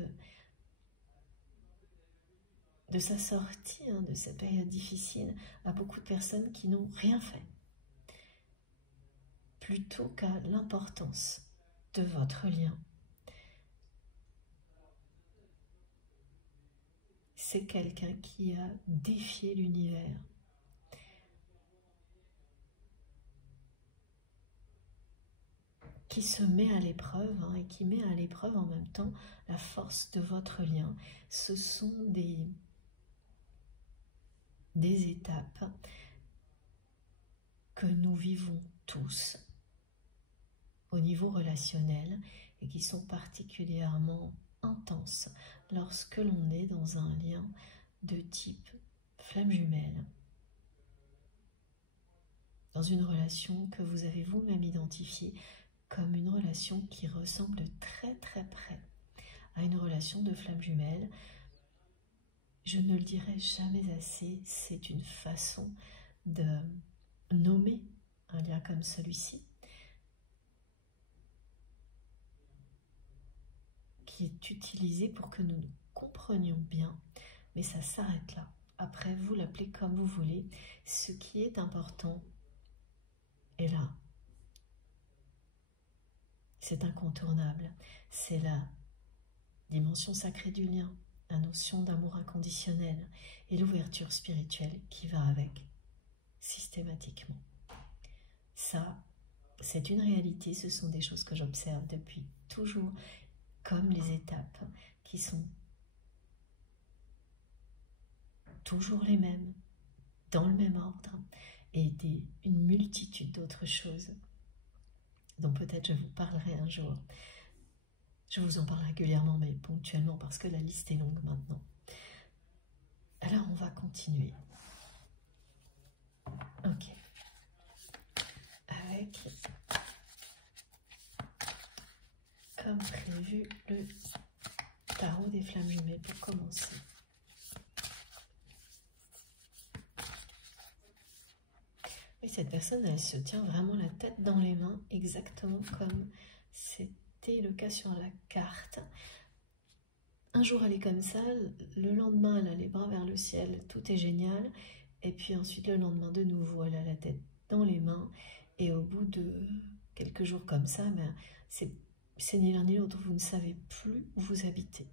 de sa sortie, de cette période difficile, à beaucoup de personnes qui n'ont rien fait, plutôt qu'à l'importance de votre lien. C'est quelqu'un qui a défié l'univers. Qui se met à l'épreuve et qui met à l'épreuve en même temps la force de votre lien. Ce sont des étapes que nous vivons tous au niveau relationnel et qui sont particulièrement intenses lorsque l'on est dans un lien de type flamme jumelle, dans une relation que vous avez vous-même identifiée comme une relation qui ressemble de très très près à une relation de flamme jumelle. Je ne le dirai jamais assez, c'est une façon de nommer un lien comme celui-ci, qui est utilisé pour que nous nous comprenions bien, mais ça s'arrête là. Après, vous l'appelez comme vous voulez. Ce qui est important est là. C'est incontournable. C'est la dimension sacrée du lien, la notion d'amour inconditionnel et l'ouverture spirituelle qui va avec, systématiquement. Ça, c'est une réalité, ce sont des choses que j'observe depuis toujours, comme les étapes qui sont toujours les mêmes, dans le même ordre, et une multitude d'autres choses dont peut-être je vous parlerai un jour. Je vous en parle régulièrement, mais ponctuellement, parce que la liste est longue maintenant. Alors, on va continuer. Ok. Avec, comme prévu, le tarot des flammes jumelles pour commencer. Et cette personne, elle se tient vraiment la tête dans les mains, exactement comme c'était le cas sur la carte. Un jour, elle est comme ça, le lendemain, elle a les bras vers le ciel, tout est génial. Et puis ensuite, le lendemain, de nouveau, elle a la tête dans les mains. Et au bout de quelques jours comme ça, ben, c'est ni l'un ni l'autre, vous ne savez plus où vous habitez.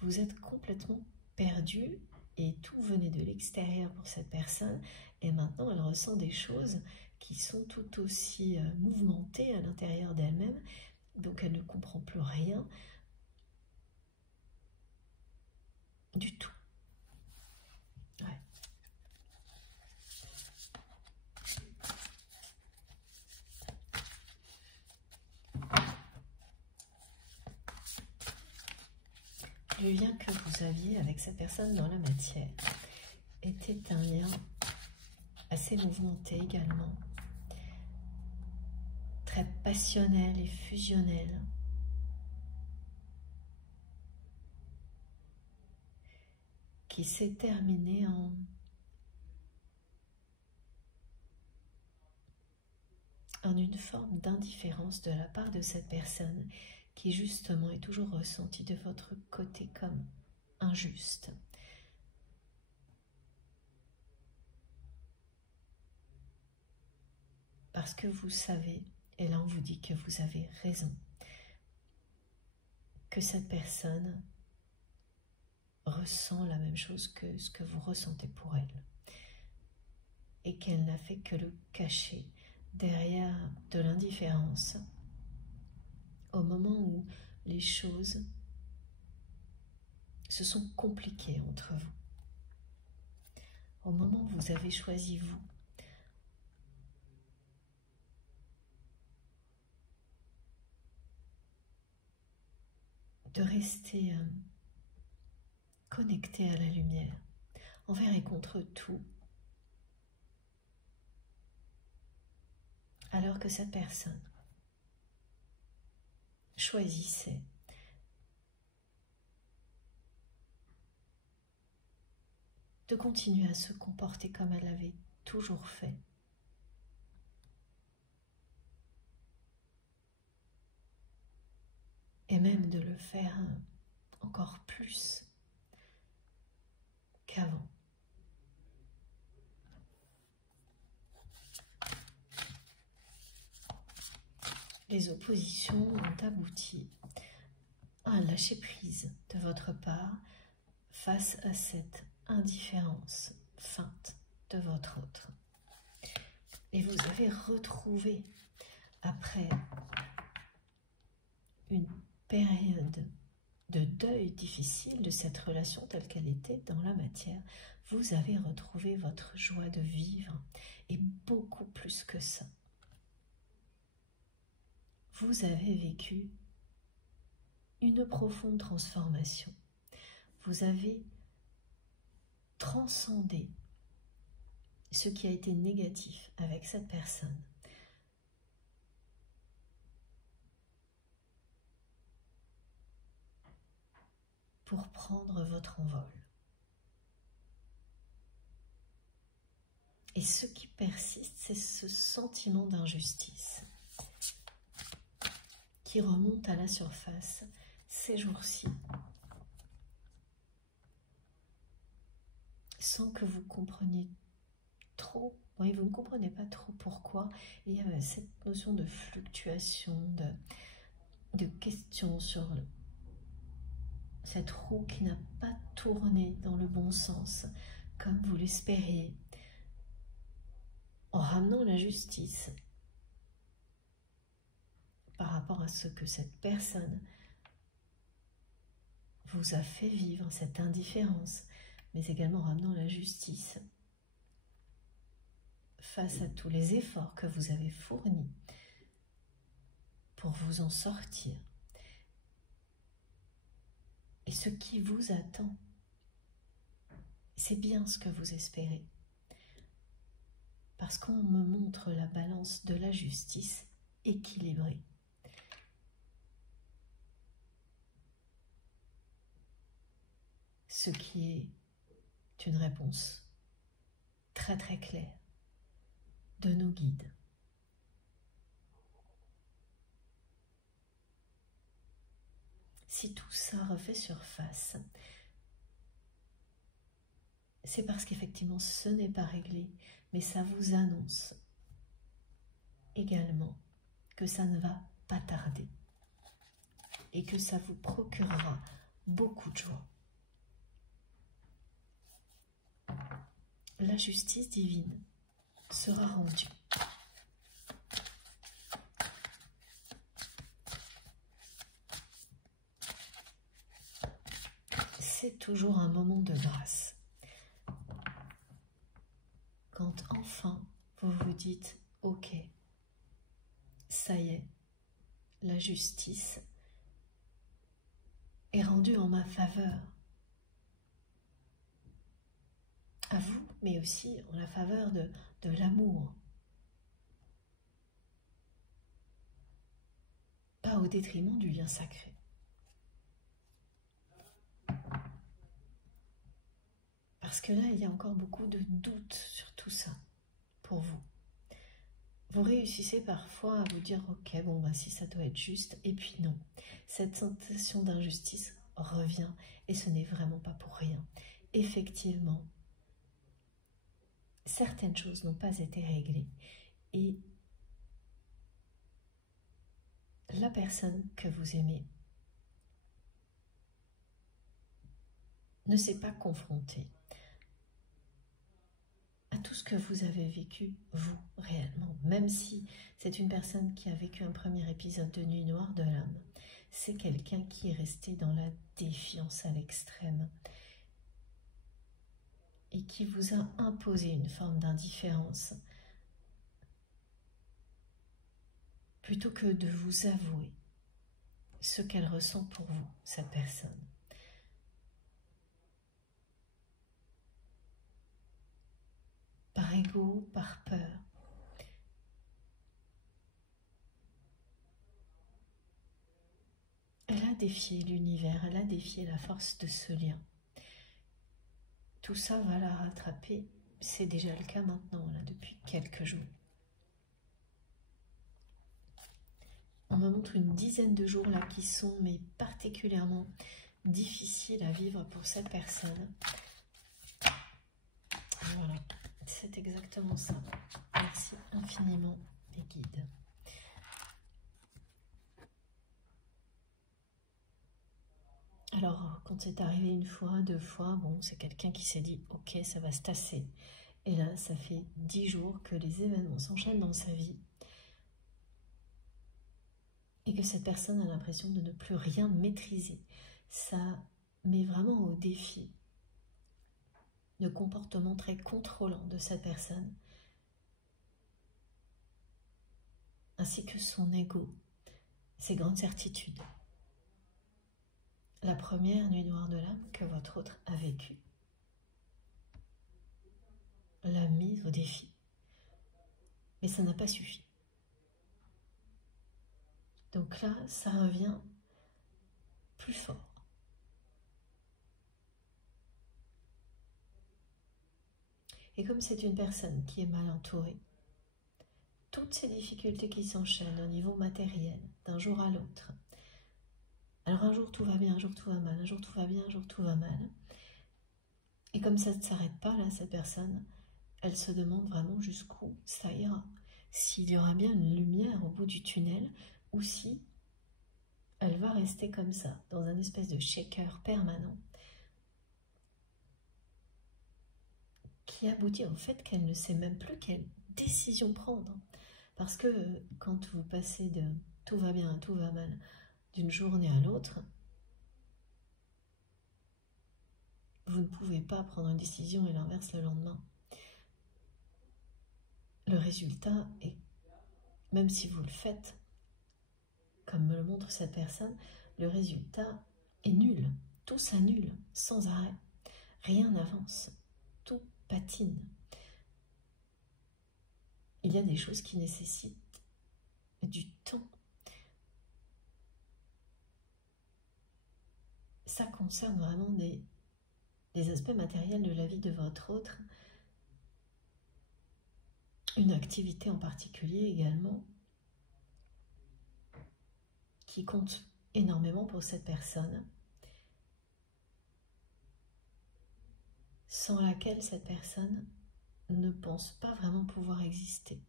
Vous êtes complètement perdu et tout venait de l'extérieur pour cette personne. Et maintenant, elle ressent des choses qui sont tout aussi mouvementées à l'intérieur d'elle-même. Donc, elle ne comprend plus rien du tout. Ouais. Le lien que vous aviez avec cette personne dans la matière était un lien assez mouvementé également, très passionnel et fusionnel, qui s'est terminé en une forme d'indifférence de la part de cette personne qui justement est toujours ressentie de votre côté comme injuste. Parce que vous savez, et là on vous dit que vous avez raison, que cette personne ressent la même chose que ce que vous ressentez pour elle. Et qu'elle n'a fait que le cacher derrière de l'indifférence au moment où les choses se sont compliquées entre vous. Au moment où vous avez choisi, vous, de rester connecté à la lumière, envers et contre tout, alors que cette personne choisissait de continuer à se comporter comme elle avait toujours fait. Et même de le faire encore plus qu'avant. Les oppositions ont abouti à un lâcher-prise de votre part face à cette indifférence feinte de votre autre. Et vous avez retrouvé, après une période de deuil difficile de cette relation telle qu'elle était dans la matière, vous avez retrouvé votre joie de vivre, et beaucoup plus que ça. Vous avez vécu une profonde transformation. Vous avez transcendé ce qui a été négatif avec cette personne. pour prendre votre envol. Et ce qui persiste, c'est ce sentiment d'injustice qui remonte à la surface ces jours-ci, sans que vous compreniez trop. Oui, vous ne comprenez pas trop pourquoi. Il y a cette notion de fluctuation, de questions sur cette roue qui n'a pas tourné dans le bon sens, comme vous l'espériez, en ramenant la justice par rapport à ce que cette personne vous a fait vivre, cette indifférence, mais également ramenant la justice face à tous les efforts que vous avez fournis pour vous en sortir. Et ce qui vous attend, c'est bien ce que vous espérez. Parce qu'on me montre la balance de la justice équilibrée. Ce qui est une réponse très très claire de nos guides. Si tout ça refait surface, c'est parce qu'effectivement ce n'est pas réglé, mais ça vous annonce également que ça ne va pas tarder et que ça vous procurera beaucoup de joie. La justice divine sera rendue. C'est toujours un moment de grâce. Quand enfin vous vous dites « Ok, ça y est, la justice est rendue en ma faveur. » À vous, mais aussi en la faveur de l'amour. Pas au détriment du lien sacré. Parce que là, il y a encore beaucoup de doutes sur tout ça, pour vous. Vous réussissez parfois à vous dire « Ok, bon, bah, si ça doit être juste », et puis non. Cette sensation d'injustice revient, et ce n'est vraiment pas pour rien. Effectivement, certaines choses n'ont pas été réglées, et la personne que vous aimez ne s'est pas confrontée à tout ce que vous avez vécu, vous, réellement. Même si c'est une personne qui a vécu un premier épisode de Nuit Noire de l'âme, c'est quelqu'un qui est resté dans la défiance à l'extrême et qui vous a imposé une forme d'indifférence plutôt que de vous avouer ce qu'elle ressent pour vous, cette personne. Par ego, par peur. Elle a défié l'univers, elle a défié la force de ce lien. Tout ça va la rattraper, c'est déjà le cas maintenant, là, depuis quelques jours. On me montre une dizaine de jours là qui sont mais particulièrement difficiles à vivre pour cette personne. Voilà, c'est exactement ça. Merci infiniment les guides. Alors, quand c'est arrivé une fois, deux fois, bon, c'est quelqu'un qui s'est dit « Ok, ça va se tasser ». Et là, ça fait 10 jours que les événements s'enchaînent dans sa vie et que cette personne a l'impression de ne plus rien maîtriser. Ça met vraiment au défi le comportement très contrôlant de cette personne, ainsi que son ego, ses grandes certitudes. La première nuit noire de l'âme que votre autre a vécue l'a mise au défi. Mais ça n'a pas suffi. Donc là, ça revient plus fort. Et comme c'est une personne qui est mal entourée, toutes ces difficultés qui s'enchaînent au niveau matériel, d'un jour à l'autre. Alors un jour tout va bien, un jour tout va mal, un jour tout va bien, un jour tout va mal. Et comme ça ne s'arrête pas là, cette personne, elle se demande vraiment jusqu'où ça ira. S'il y aura bien une lumière au bout du tunnel, ou si elle va rester comme ça, dans un espèce de shaker permanent, qui aboutit au fait qu'elle ne sait même plus quelle décision prendre. Parce que quand vous passez de tout va bien, tout va mal, d'une journée à l'autre, vous ne pouvez pas prendre une décision et l'inverse le lendemain. Le résultat est, même si vous le faites, comme me le montre cette personne, le résultat est nul. Tout s'annule sans arrêt. Rien n'avance. Tout patine. Il y a des choses qui nécessitent du temps. Ça concerne vraiment des aspects matériels de la vie de votre autre. Une activité en particulier également qui compte énormément pour cette personne, sans laquelle cette personne ne pense pas vraiment pouvoir exister.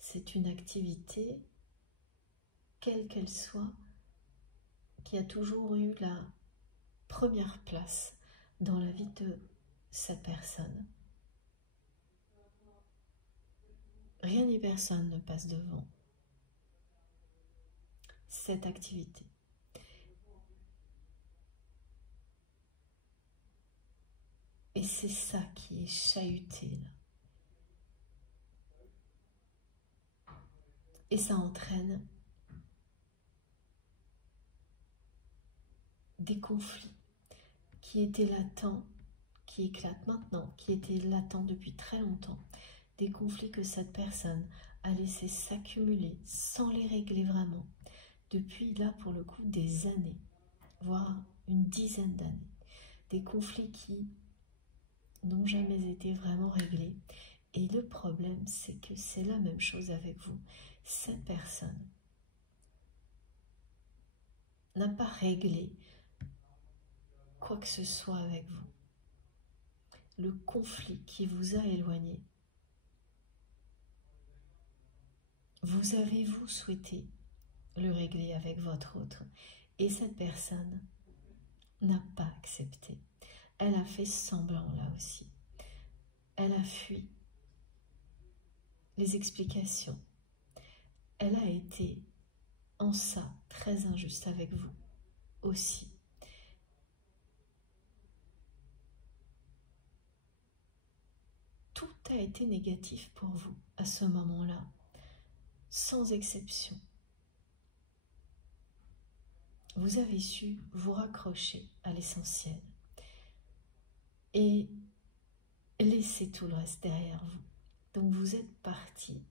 C'est une activité, quelle qu'elle soit, qui a toujours eu la première place dans la vie de cette personne. Rien ni personne ne passe devant cette activité. Et c'est ça qui est chahuté là. Et ça entraîne des conflits qui étaient latents, qui éclatent maintenant, qui étaient latents depuis très longtemps. Des conflits que cette personne a laissé s'accumuler sans les régler vraiment. Depuis là, pour le coup, des années, voire une dizaine d'années. Des conflits qui n'ont jamais été vraiment réglés. Et le problème, c'est que c'est la même chose avec vous. Cette personne n'a pas réglé quoi que ce soit avec vous. Le conflit qui vous a éloigné, vous avez-vous souhaité le régler avec votre autre? Et cette personne n'a pas accepté. Elle a fait semblant là aussi. Elle a fui les explications. Elle a été en ça très injuste avec vous aussi. Tout a été négatif pour vous à ce moment-là, sans exception. Vous avez su vous raccrocher à l'essentiel et laisser tout le reste derrière vous. Donc vous êtes parti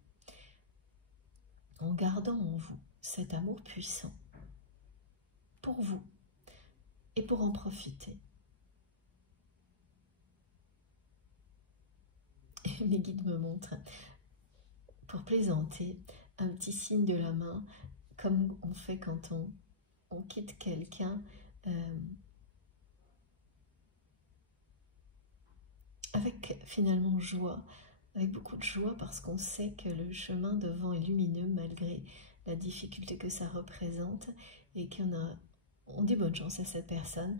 en gardant en vous cet amour puissant pour vous et pour en profiter. Et mes guides me montrent, pour plaisanter, un petit signe de la main, comme on fait quand on quitte quelqu'un avec finalement joie, avec beaucoup de joie, parce qu'on sait que le chemin devant est lumineux malgré la difficulté que ça représente, et on dit bonne chance à cette personne,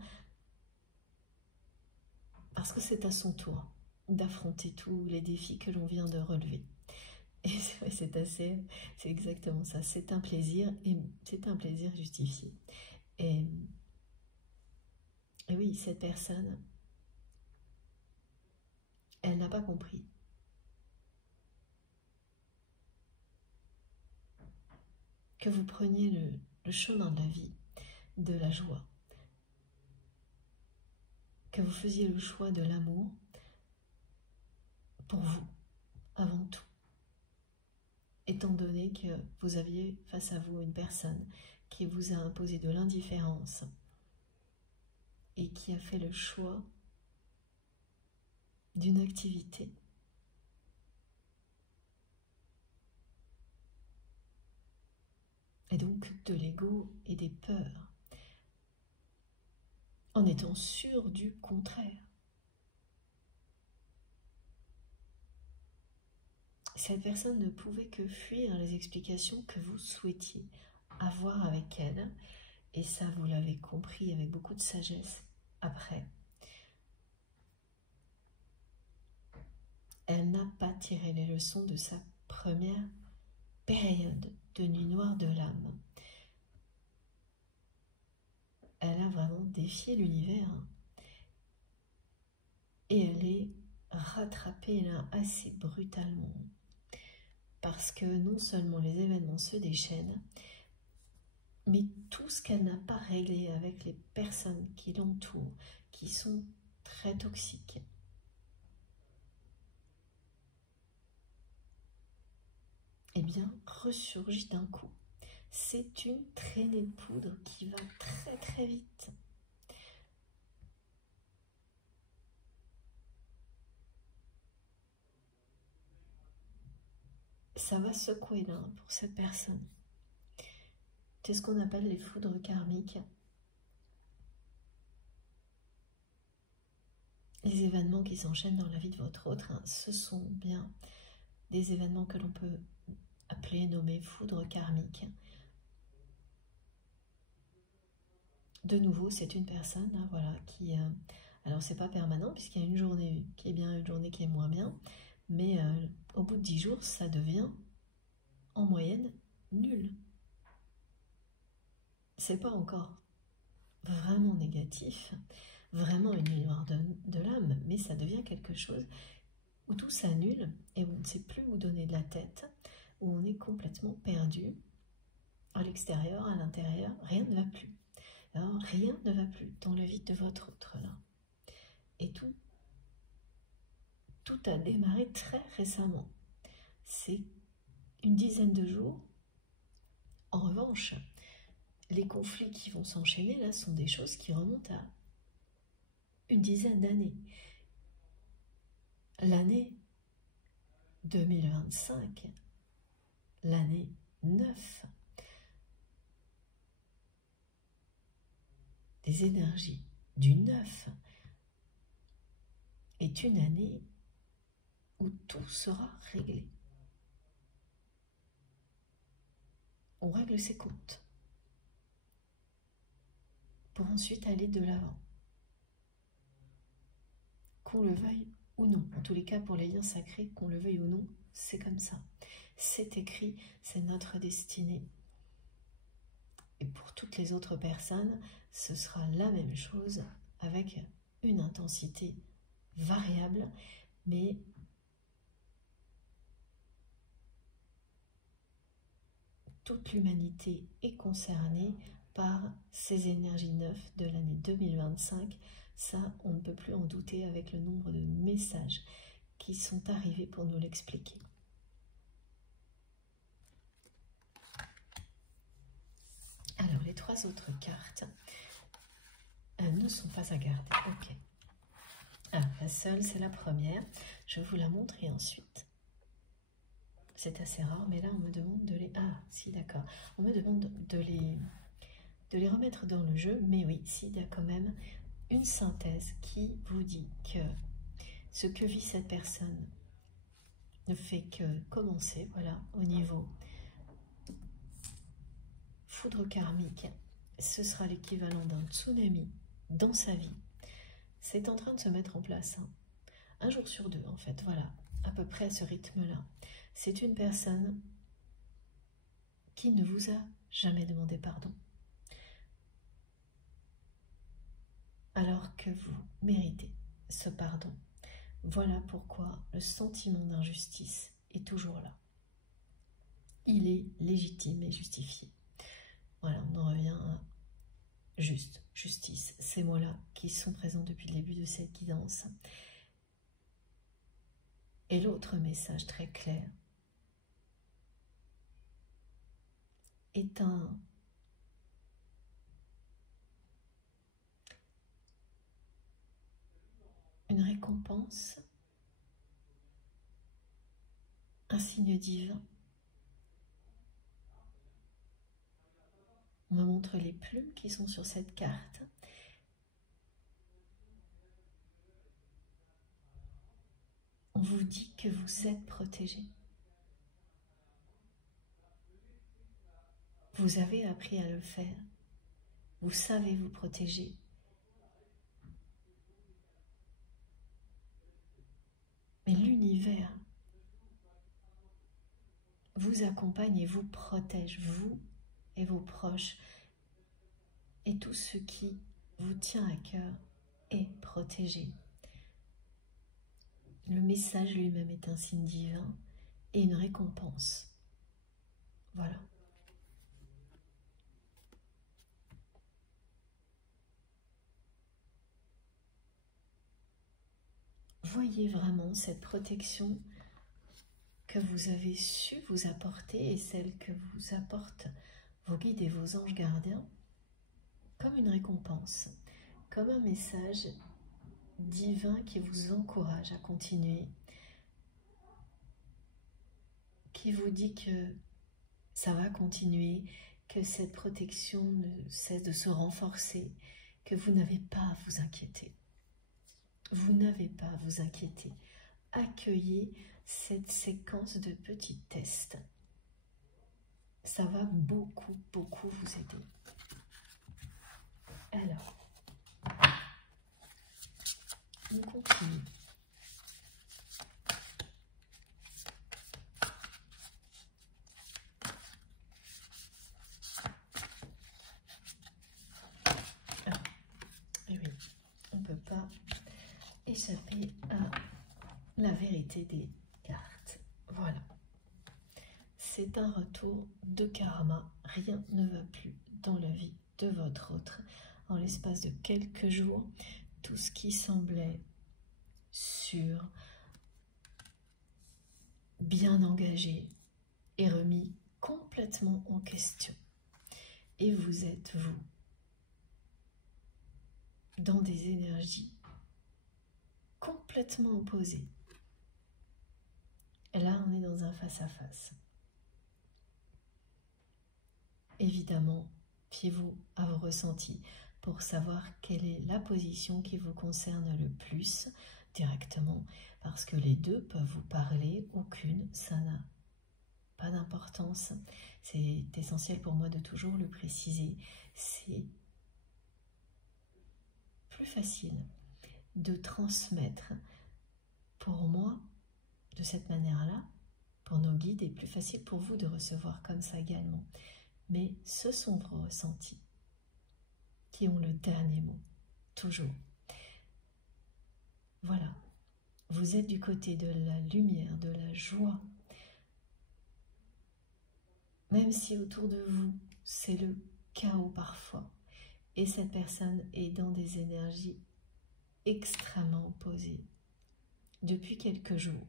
parce que c'est à son tour d'affronter tous les défis que l'on vient de relever. Et c'est exactement ça, c'est un plaisir, et c'est un plaisir justifié. Et oui, cette personne, elle n'a pas compris que vous preniez le chemin de la vie, de la joie, que vous faisiez le choix de l'amour pour vous, avant tout. Étant donné que vous aviez face à vous une personne qui vous a imposé de l'indifférence et qui a fait le choix d'une activité. Et donc de l'ego et des peurs, en étant sûr du contraire. Cette personne ne pouvait que fuir les explications que vous souhaitiez avoir avec elle, et ça vous l'avez compris avec beaucoup de sagesse après. Elle n'a pas tiré les leçons de sa première période de nuit noire de l'âme. Elle a vraiment défié l'univers et elle est rattrapée là assez brutalement. Parce que non seulement les événements se déchaînent, mais tout ce qu'elle n'a pas réglé avec les personnes qui l'entourent, qui sont très toxiques, eh bien, ressurgit d'un coup. C'est une traînée de poudre qui va très très vite. Ça va secouer là pour cette personne. C'est ce qu'on appelle les foudres karmiques. Les événements qui s'enchaînent dans la vie de votre autre, ce sont bien des événements que l'on peut appeler, nommer foudres karmiques. De nouveau, c'est une personne, voilà, qui... alors, c'est pas permanent, puisqu'il y a une journée qui est bien, une journée qui est moins bien, mais au bout de 10 jours, ça devient, en moyenne, nul. C'est pas encore vraiment négatif, vraiment une nuit noire de l'âme, mais ça devient quelque chose où tout s'annule et où on ne sait plus où donner de la tête, où on est complètement perdu, à l'extérieur, à l'intérieur, rien ne va plus. Alors, rien ne va plus dans la vie de votre autre là. Et tout a démarré très récemment. C'est une dizaine de jours. En revanche, les conflits qui vont s'enchaîner là sont des choses qui remontent à une dizaine d'années. L'année 2025, l'année 9, des énergies du 9 est une année où tout sera réglé. On règle ses comptes pour ensuite aller de l'avant. Qu'on le veuille ou non, en tous les cas pour les liens sacrés, qu'on le veuille ou non, c'est comme ça. C'est écrit, c'est notre destinée. Et pour toutes les autres personnes, ce sera la même chose avec une intensité variable, mais toute l'humanité est concernée par ces énergies neuves de l'année 2025. Ça, on ne peut plus en douter avec le nombre de messages qui sont arrivés pour nous l'expliquer. Alors, les 3 autres cartes ne sont pas à garder. Ok. Alors, la seule, c'est la première. Je vous la montre et ensuite... C'est assez rare, mais là, on me demande de les... Ah, si, d'accord. On me demande de les remettre dans le jeu, mais oui, si, il y a quand même une synthèse qui vous dit que ce que vit cette personne ne fait que commencer, voilà, au niveau foudre karmique. Ce sera l'équivalent d'un tsunami dans sa vie. C'est en train de se mettre en place, hein. Un jour sur 2, en fait, voilà, à peu près à ce rythme-là. C'est une personne qui ne vous a jamais demandé pardon, alors que vous méritez ce pardon. Voilà pourquoi le sentiment d'injustice est toujours là. Il est légitime et justifié. Voilà, on en revient à juste, justice, ces mots-là qui sont présents depuis le début de cette guidance. Et l'autre message très clair est une récompense un signe divin. On me montre les plumes qui sont sur cette carte. On vous dit que vous êtes protégé. Vous avez appris à le faire. Vous savez vous protéger. Mais l'univers vous accompagne et vous protège, vous et vos proches. Et tout ce qui vous tient à cœur est protégé. Le message lui-même est un signe divin et une récompense. Voilà. Voyez vraiment cette protection que vous avez su vous apporter et celle que vous apportent vos guides et vos anges gardiens comme une récompense, comme un message divin qui vous encourage à continuer, qui vous dit que ça va continuer, que cette protection ne cesse de se renforcer, que vous n'avez pas à vous inquiéter. Vous n'avez pas à vous inquiéter. Accueillez cette séquence de petits tests. Ça va beaucoup vous aider. Alors, on continue. Et oui, on ne peut pas échapper à la vérité des cartes. Voilà. C'est un retour de karma. Rien ne va plus dans la vie de votre autre. En l'espace de quelques jours, tout ce qui semblait sûr, bien engagé, est remis complètement en question. Et vous êtes, vous, dans des énergies complètement opposées. Et là, on est dans un face-à-face. Évidemment, fiez-vous à vos ressentis pour savoir quelle est la position qui vous concerne le plus directement, parce que les deux peuvent vous parler, aucune, ça n'a pas d'importance. C'est essentiel pour moi de toujours le préciser. C'est plus facile de transmettre pour moi de cette manière-là, pour nos guides, et plus facile pour vous de recevoir comme ça également. Mais ce sont vos ressentis qui ont le dernier mot, toujours. Voilà, vous êtes du côté de la lumière, de la joie. Même si autour de vous, c'est le chaos parfois. Et cette personne est dans des énergies extrêmement opposées depuis quelques jours,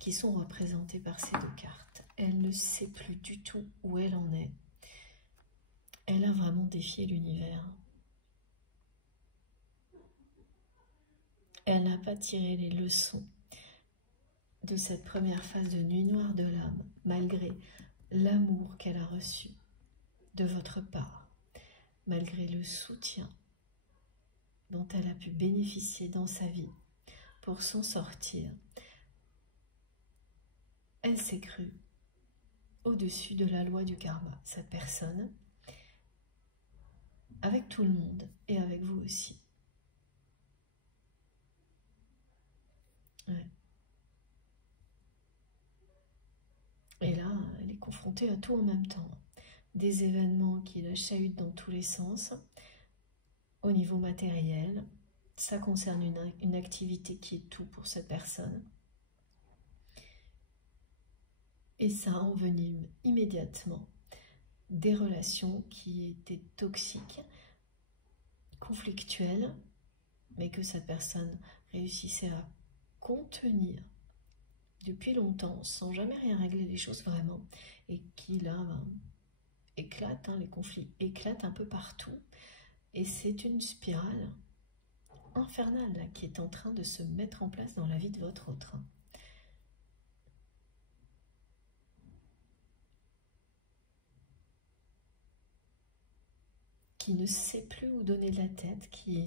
qui sont représentées par ces deux cartes. Elle ne sait plus du tout où elle en est. Elle a vraiment défié l'univers. Elle n'a pas tiré les leçons de cette première phase de nuit noire de l'âme, malgré l'amour qu'elle a reçu de votre part, malgré le soutien dont elle a pu bénéficier dans sa vie pour s'en sortir. Elle s'est crue au-dessus de la loi du karma, cette personne, avec tout le monde et avec vous aussi. Ouais. Et là, elle est confrontée à tout en même temps. Des événements qui la chahutent dans tous les sens. Au niveau matériel, ça concerne une activité qui est tout pour cette personne. Et ça envenime immédiatement des relations qui étaient toxiques, conflictuelles, mais que cette personne réussissait à contenir depuis longtemps, sans jamais rien régler les choses vraiment, et qui là éclate, les conflits éclatent un peu partout, et c'est une spirale infernale là, qui est en train de se mettre en place dans la vie de votre autre. qui ne sait plus où donner de la tête, qui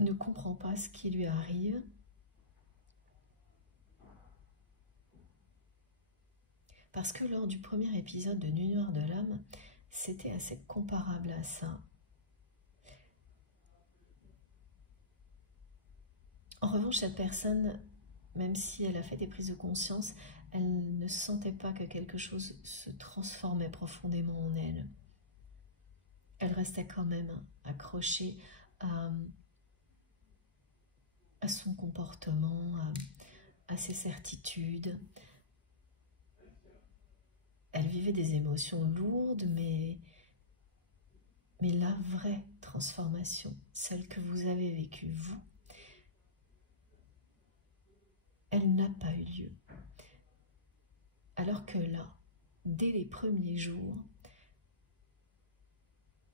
ne comprend pas ce qui lui arrive. Parce que lors du premier épisode de Nuit Noire de l'âme, c'était assez comparable à ça. En revanche, cette personne, même si elle a fait des prises de conscience, elle ne sentait pas que quelque chose se transformait profondément en elle. Elle restait quand même accrochée à son comportement, à ses certitudes. Elle vivait des émotions lourdes, mais la vraie transformation, celle que vous avez vécue, vous, elle n'a pas eu lieu. Alors que là, dès les premiers jours,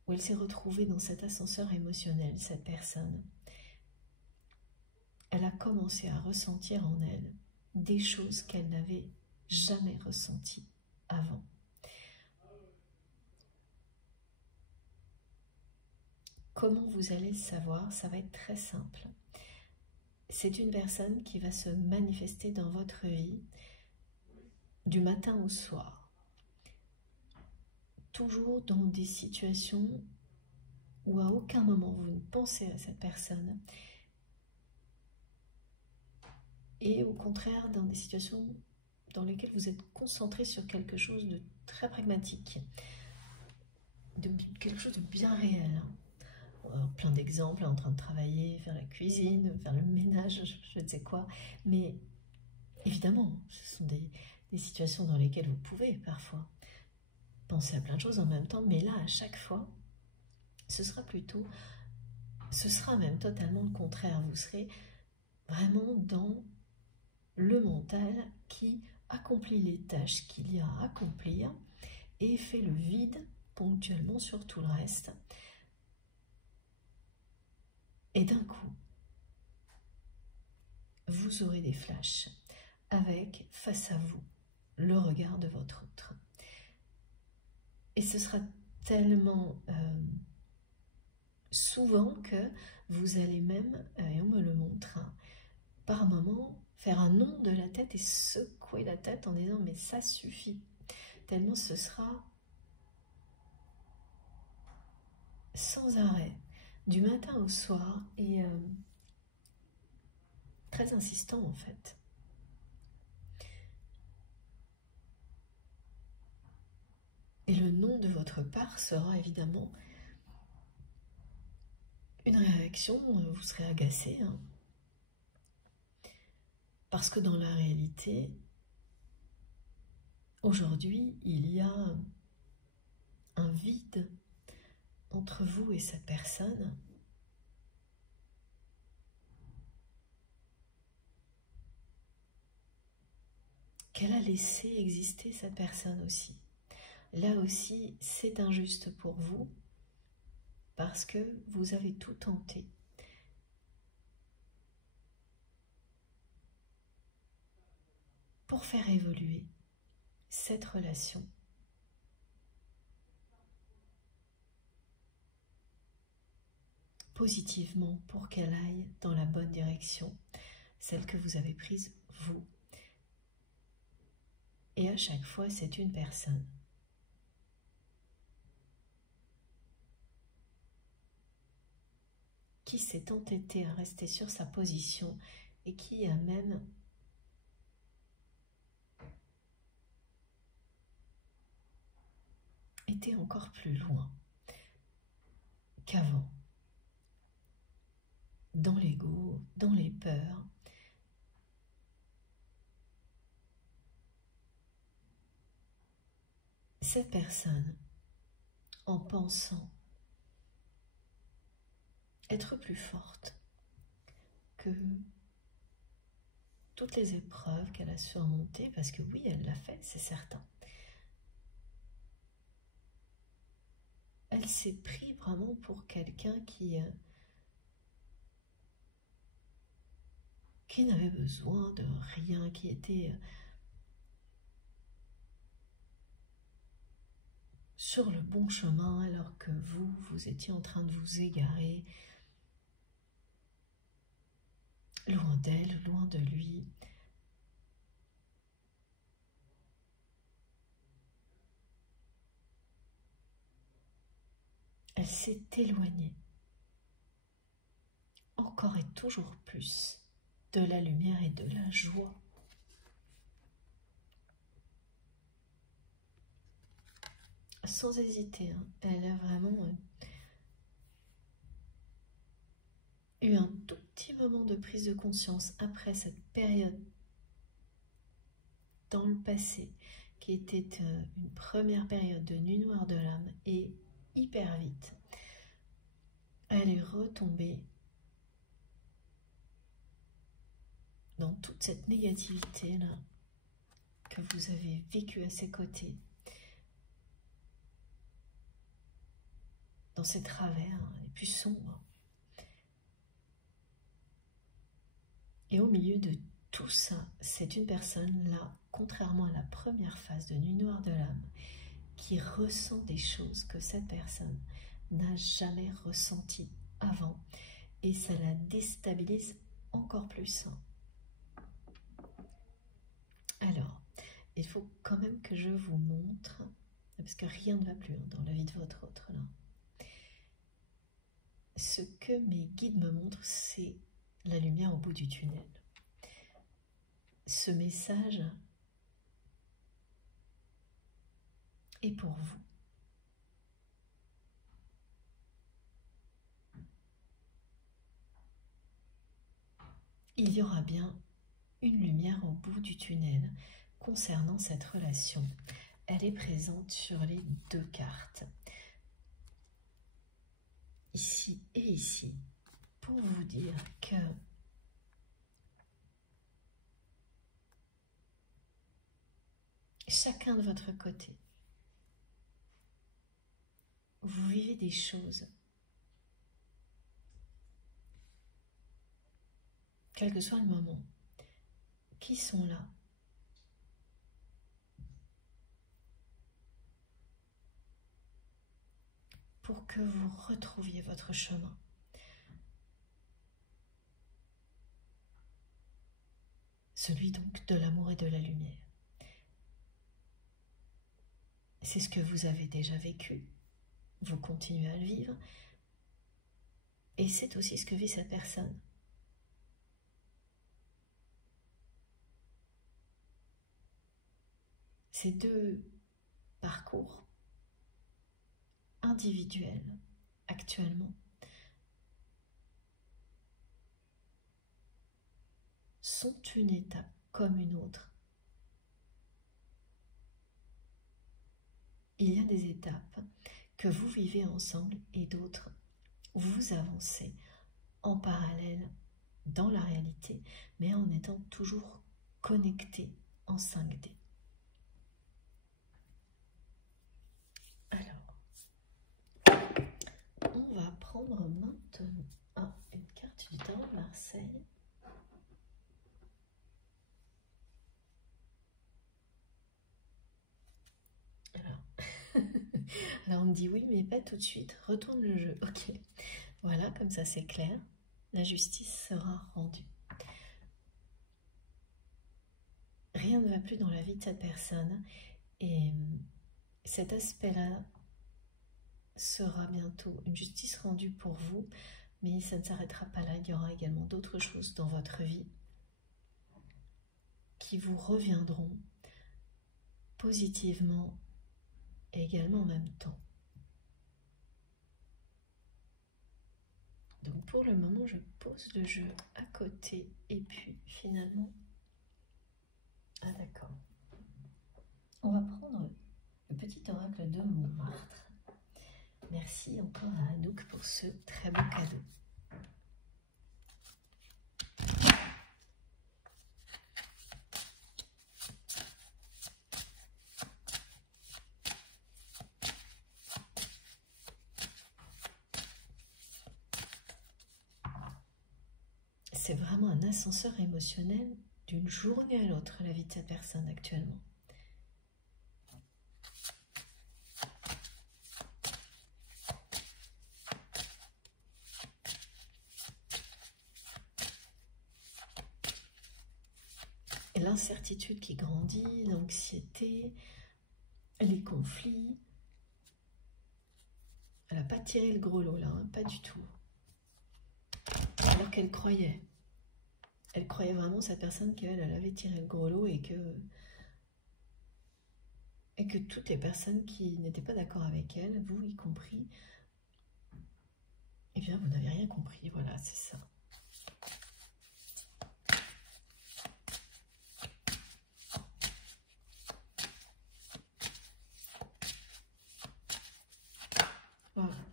où elle s'est retrouvée dans cet ascenseur émotionnel, cette personne, elle a commencé à ressentir en elle des choses qu'elle n'avait jamais ressenties avant. Comment vous allez le savoir? Ça va être très simple. C'est une personne qui va se manifester dans votre vie du matin au soir. Toujours dans des situations où à aucun moment vous ne pensez à cette personne. Et au contraire, dans des situations dans lesquelles vous êtes concentré sur quelque chose de très pragmatique, de quelque chose de bien réel. Alors, plein d'exemples, en train de travailler, faire la cuisine, faire le ménage, je ne sais quoi. Mais évidemment, ce sont des situations dans lesquelles vous pouvez parfois penser à plein de choses en même temps. Mais là, à chaque fois, ce sera même totalement le contraire. Vous serez vraiment dans le mental qui accomplit les tâches qu'il y a à accomplir et fait le vide ponctuellement sur tout le reste. Et d'un coup, vous aurez des flashs avec, face à vous, le regard de votre autre. Et ce sera tellement souvent que vous allez même, et on me le montre, par moments, faire un nom de la tête et secouer la tête en disant « mais ça suffit ». Tellement ce sera sans arrêt, du matin au soir, et très insistant en fait. Et le nom de votre part sera évidemment une réaction, vous serez agacé. Parce que dans la réalité, aujourd'hui, il y a un vide entre vous et cette personne. Qu'elle a laissé exister cette personne aussi. Là aussi, c'est injuste pour vous parce que vous avez tout tenté. Pour faire évoluer cette relation. Positivement pour qu'elle aille dans la bonne direction, celle que vous avez prise vous. Et à chaque fois, c'est une personne qui s'est entêtée à rester sur sa position et qui a même été encore plus loin qu'avant, dans l'ego, dans les peurs. Cette personne, en pensant être plus forte que toutes les épreuves qu'elle a surmontées, parce que oui, elle l'a fait, c'est certain. Elle s'est pris vraiment pour quelqu'un qui n'avait besoin de rien, qui était sur le bon chemin alors que vous étiez en train de vous égarer, loin d'elle, loin de lui. Elle s'est éloignée, encore et toujours plus, de la lumière et de la joie. Sans hésiter, hein, elle a vraiment eu un tout petit moment de prise de conscience après cette période dans le passé qui était une première période de nuit noire de l'âme et hyper vite. Elle est retombée dans toute cette négativité là que vous avez vécue à ses côtés, dans ses travers les plus sombres. Et au milieu de tout ça, c'est une personne là, contrairement à la première phase de nuit noire de l'âme, qui ressent des choses que cette personne n'a jamais ressenties avant, et ça la déstabilise encore plus. Alors, il faut quand même que je vous montre, parce que rien ne va plus dans la vie de votre autre là. Ce que mes guides me montrent, c'est la lumière au bout du tunnel. Ce message est pour vous. Il y aura bien une lumière au bout du tunnel concernant cette relation. Elle est présente sur les deux cartes, ici et ici, pour vous dire que chacun de votre côté, vous vivez des choses, quel que soit le moment, qui sont là pour que vous retrouviez votre chemin. Celui donc de l'amour et de la lumière. C'est ce que vous avez déjà vécu, vous continuez à le vivre, et c'est aussi ce que vit cette personne. Ces deux parcours individuels actuellement sont une étape comme une autre. Il y a des étapes que vous vivez ensemble et d'autres où vous avancez en parallèle dans la réalité, mais en étant toujours connectés en 5D. Alors, on va prendre maintenant une carte du tarot de Marseille. Alors on me dit oui, mais pas tout de suite, retourne le jeu. Ok, voilà, comme ça c'est clair. La justice sera rendue. Rien ne va plus dans la vie de cette personne et cet aspect-là sera bientôt une justice rendue pour vous, mais ça ne s'arrêtera pas là. Il y aura également d'autres choses dans votre vie qui vous reviendront positivement et également en même temps. Donc pour le moment, je pose le jeu à côté et puis finalement... Ah d'accord. On va prendre le petit oracle de Montmartre. Merci encore à Anouk pour ce très beau cadeau. C'est vraiment un ascenseur émotionnel d'une journée à l'autre, la vie de cette personne actuellement. l'incertitude qui grandit, l'anxiété, les conflits. Elle n'a pas tiré le gros lot là, hein, pas du tout. Alors qu'elle croyait. Elle croyait vraiment, cette personne, qu'elle avait tiré le gros lot et que toutes les personnes qui n'étaient pas d'accord avec elle, vous y compris, eh bien vous n'avez rien compris, voilà, c'est ça. Voilà.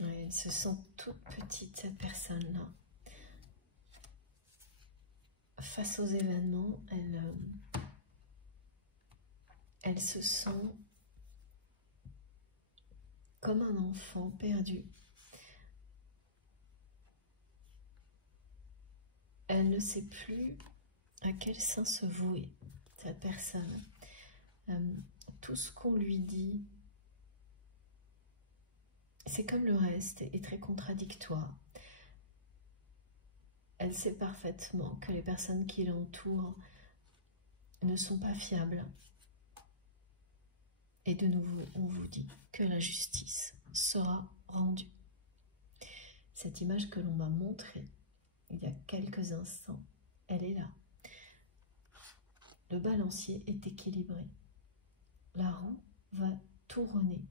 Ouais, elle se sent toute petite, cette personne-là. Face aux événements, elle se sent comme un enfant perdu. Elle ne sait plus à quel sein se vouer, cette personne. Tout ce qu'on lui dit, c'est comme le reste, est très contradictoire. Elle sait parfaitement que les personnes qui l'entourent ne sont pas fiables. Et de nouveau, on vous dit que la justice sera rendue. Cette image que l'on m'a montrée il y a quelques instants, elle est là. Le balancier est équilibré. La roue va tourner.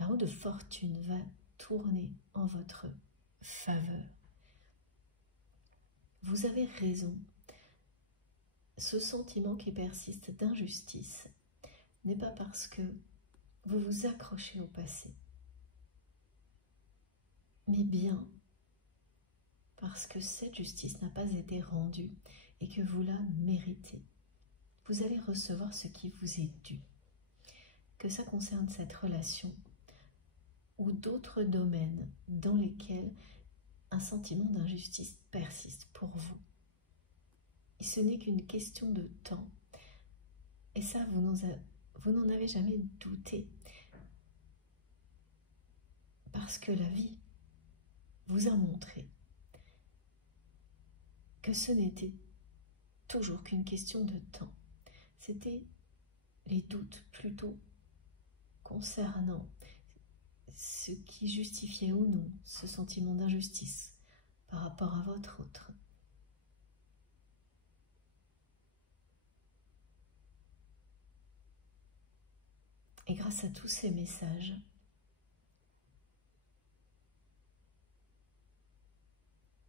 La roue de fortune va tourner en votre faveur. Vous avez raison. Ce sentiment qui persiste d'injustice n'est pas parce que vous vous accrochez au passé, mais bien parce que cette justice n'a pas été rendue et que vous la méritez. Vous allez recevoir ce qui vous est dû. Que ça concerne cette relation ou d'autres domaines dans lesquels un sentiment d'injustice persiste pour vous. Et ce n'est qu'une question de temps. Et ça, vous n'en avez jamais douté. Parce que la vie vous a montré que ce n'était toujours qu'une question de temps. C'était les doutes plutôt concernant ce qui justifiait ou non ce sentiment d'injustice par rapport à votre autre. Et grâce à tous ces messages,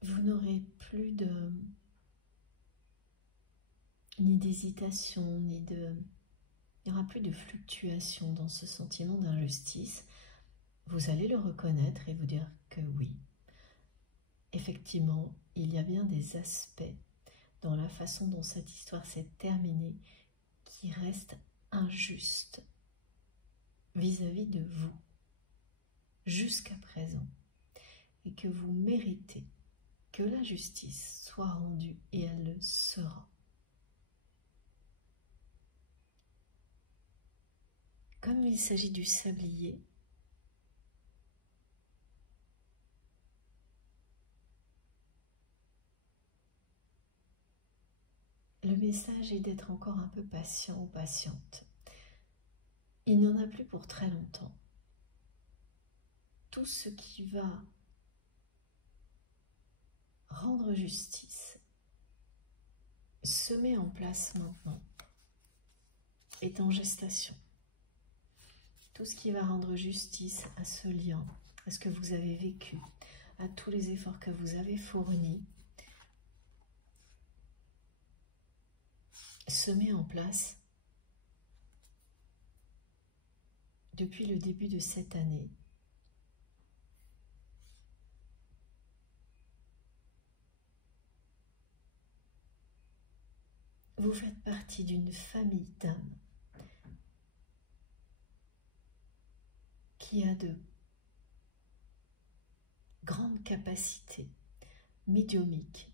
vous n'aurez plus ni d'hésitation, il n'y aura plus de fluctuation dans ce sentiment d'injustice. Vous allez le reconnaître et vous dire que oui, effectivement, il y a bien des aspects dans la façon dont cette histoire s'est terminée qui restent injustes vis-à-vis de vous, jusqu'à présent, et que vous méritez que la justice soit rendue, et elle le sera. Comme il s'agit du sablier, le message est d'être encore un peu patient ou patiente. Il n'y en a plus pour très longtemps. Tout ce qui va rendre justice se met en place maintenant, est en gestation. Tout ce qui va rendre justice à ce lien, à ce que vous avez vécu, à tous les efforts que vous avez fournis, se met en place depuis le début de cette année. Vous faites partie d'une famille d'âmes qui a de grandes capacités médiumniques,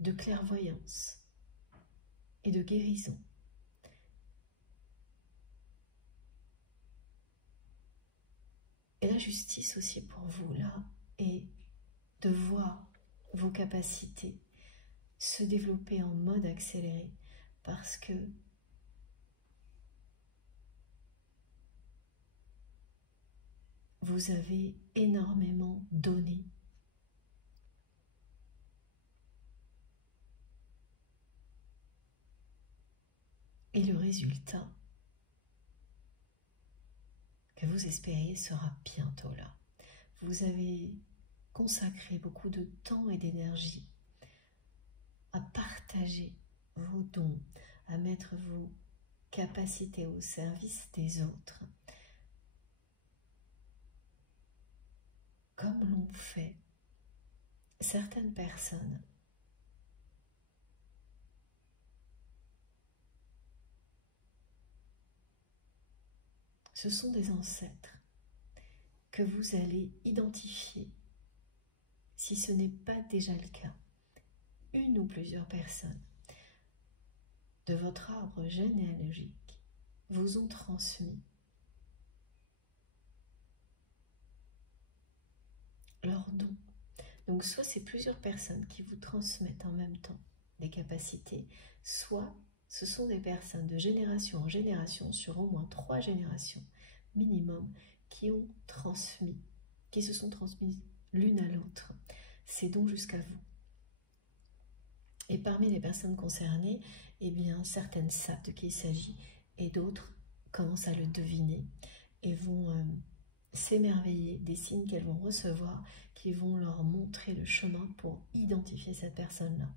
de clairvoyance et de guérison. Et la justice aussi pour vous, là, est de voir vos capacités se développer en mode accéléré parce que vous avez énormément donné. Et le résultat que vous espériez sera bientôt là. Vous avez consacré beaucoup de temps et d'énergie à partager vos dons, à mettre vos capacités au service des autres, comme l'ont fait certaines personnes. Ce sont des ancêtres que vous allez identifier, si ce n'est pas déjà le cas, une ou plusieurs personnes de votre arbre généalogique vous ont transmis leurs dons. Donc soit c'est plusieurs personnes qui vous transmettent en même temps des capacités, soit ce sont des personnes de génération en génération, sur au moins 3 générations minimum, qui ont transmis, qui se sont transmises l'une à l'autre ces dons jusqu'à vous. Et parmi les personnes concernées, eh bien, certaines savent de qui il s'agit et d'autres commencent à le deviner et vont s'émerveiller des signes qu'elles vont recevoir qui vont leur montrer le chemin pour identifier cette personne-là.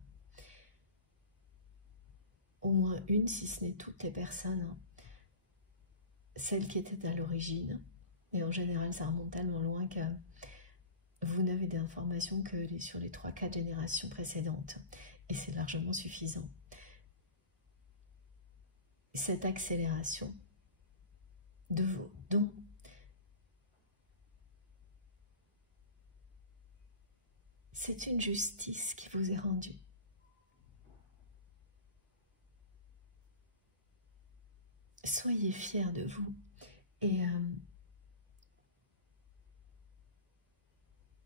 Au moins une, si ce n'est toutes les personnes, celles qui étaient à l'origine, et en général ça remonte tellement loin que vous n'avez d'informations que sur les 3-4 générations précédentes, et c'est largement suffisant. Cette accélération de vos dons c'est une justice qui vous est rendue. Soyez fiers de vous et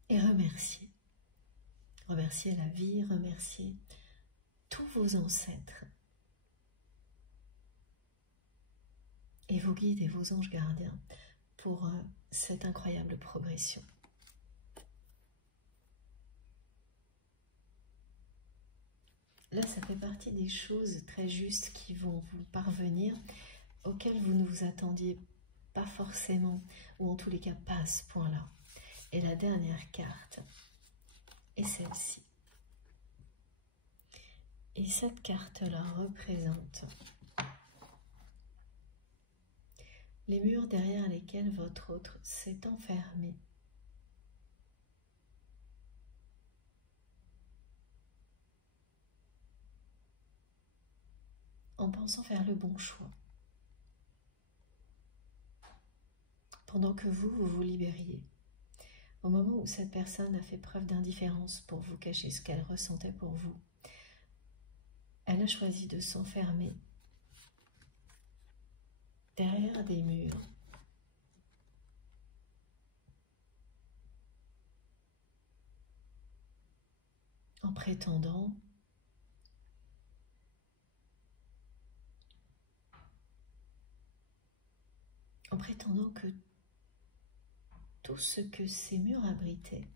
remerciez. Remerciez la vie, remerciez tous vos ancêtres et vos guides et vos anges gardiens pour cette incroyable progression. Là, ça fait partie des choses très justes qui vont vous parvenir, auxquelles vous ne vous attendiez pas forcément, ou en tous les cas pas à ce point-là. Et la dernière carte est celle-ci. Et cette carte-là représente les murs derrière lesquels votre autre s'est enfermé. En pensant faire le bon choix. Pendant que vous vous libériez. Au moment où cette personne a fait preuve d'indifférence pour vous cacher ce qu'elle ressentait pour vous, elle a choisi de s'enfermer derrière des murs en prétendant que tout ce que ces murs abritaient,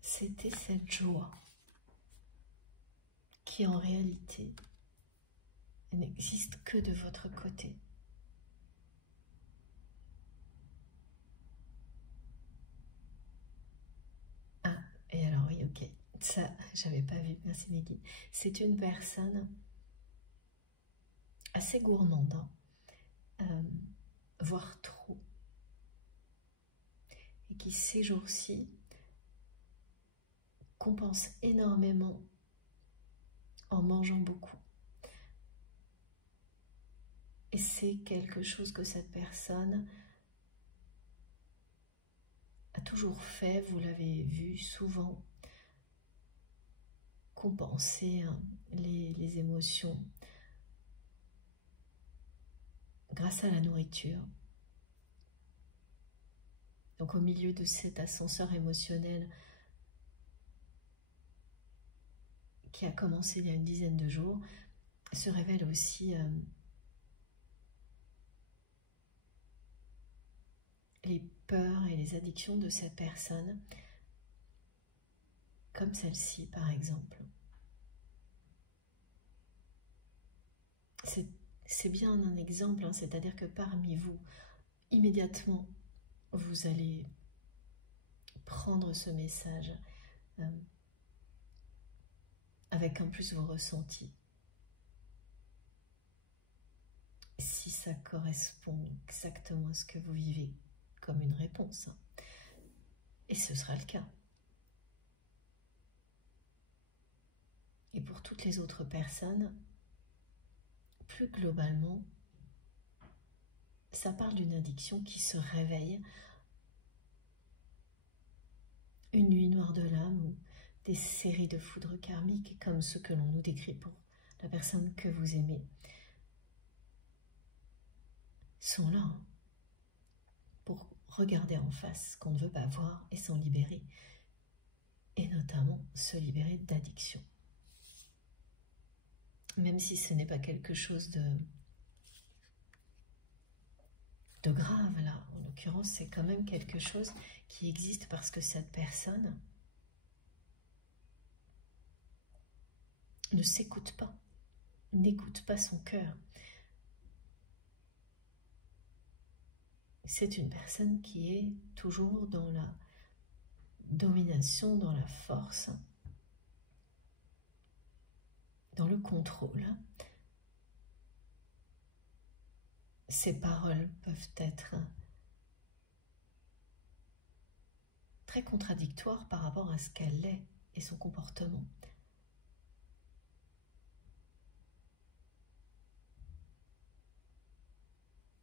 c'était cette joie qui en réalité n'existe que de votre côté. Ah, et alors oui, ok, ça j'avais pas vu, merci Meggy. C'est une personne assez gourmande, voire trop, et qui ces jours-ci compense énormément en mangeant beaucoup. Et c'est quelque chose que cette personne a toujours fait, vous l'avez vu souvent, compenser les émotions grâce à la nourriture. Donc au milieu de cet ascenseur émotionnel qui a commencé il y a une dizaine de jours se révèle aussi les peurs et les addictions de cette personne, comme celle-ci par exemple. C'est bien un exemple, hein, c'est-à-dire que parmi vous, immédiatement, vous allez prendre ce message avec en plus vos ressentis. Si ça correspond exactement à ce que vous vivez comme une réponse. Et ce sera le cas. Et pour toutes les autres personnes, plus globalement, ça parle d'une addiction qui se réveille une nuit noire de l'âme ou des séries de foudres karmiques comme ceux que l'on nous décrit pour la personne que vous aimez sont là pour regarder en face ce qu'on ne veut pas voir et s'en libérer, et notamment se libérer d'addiction. Même si ce n'est pas quelque chose de grave là, en l'occurrence c'est quand même quelque chose qui existe parce que cette personne ne s'écoute pas, n'écoute pas son cœur. C'est une personne qui est toujours dans la domination, dans la force, dans le contrôle. Ses paroles peuvent être très contradictoires par rapport à ce qu'elle est et son comportement.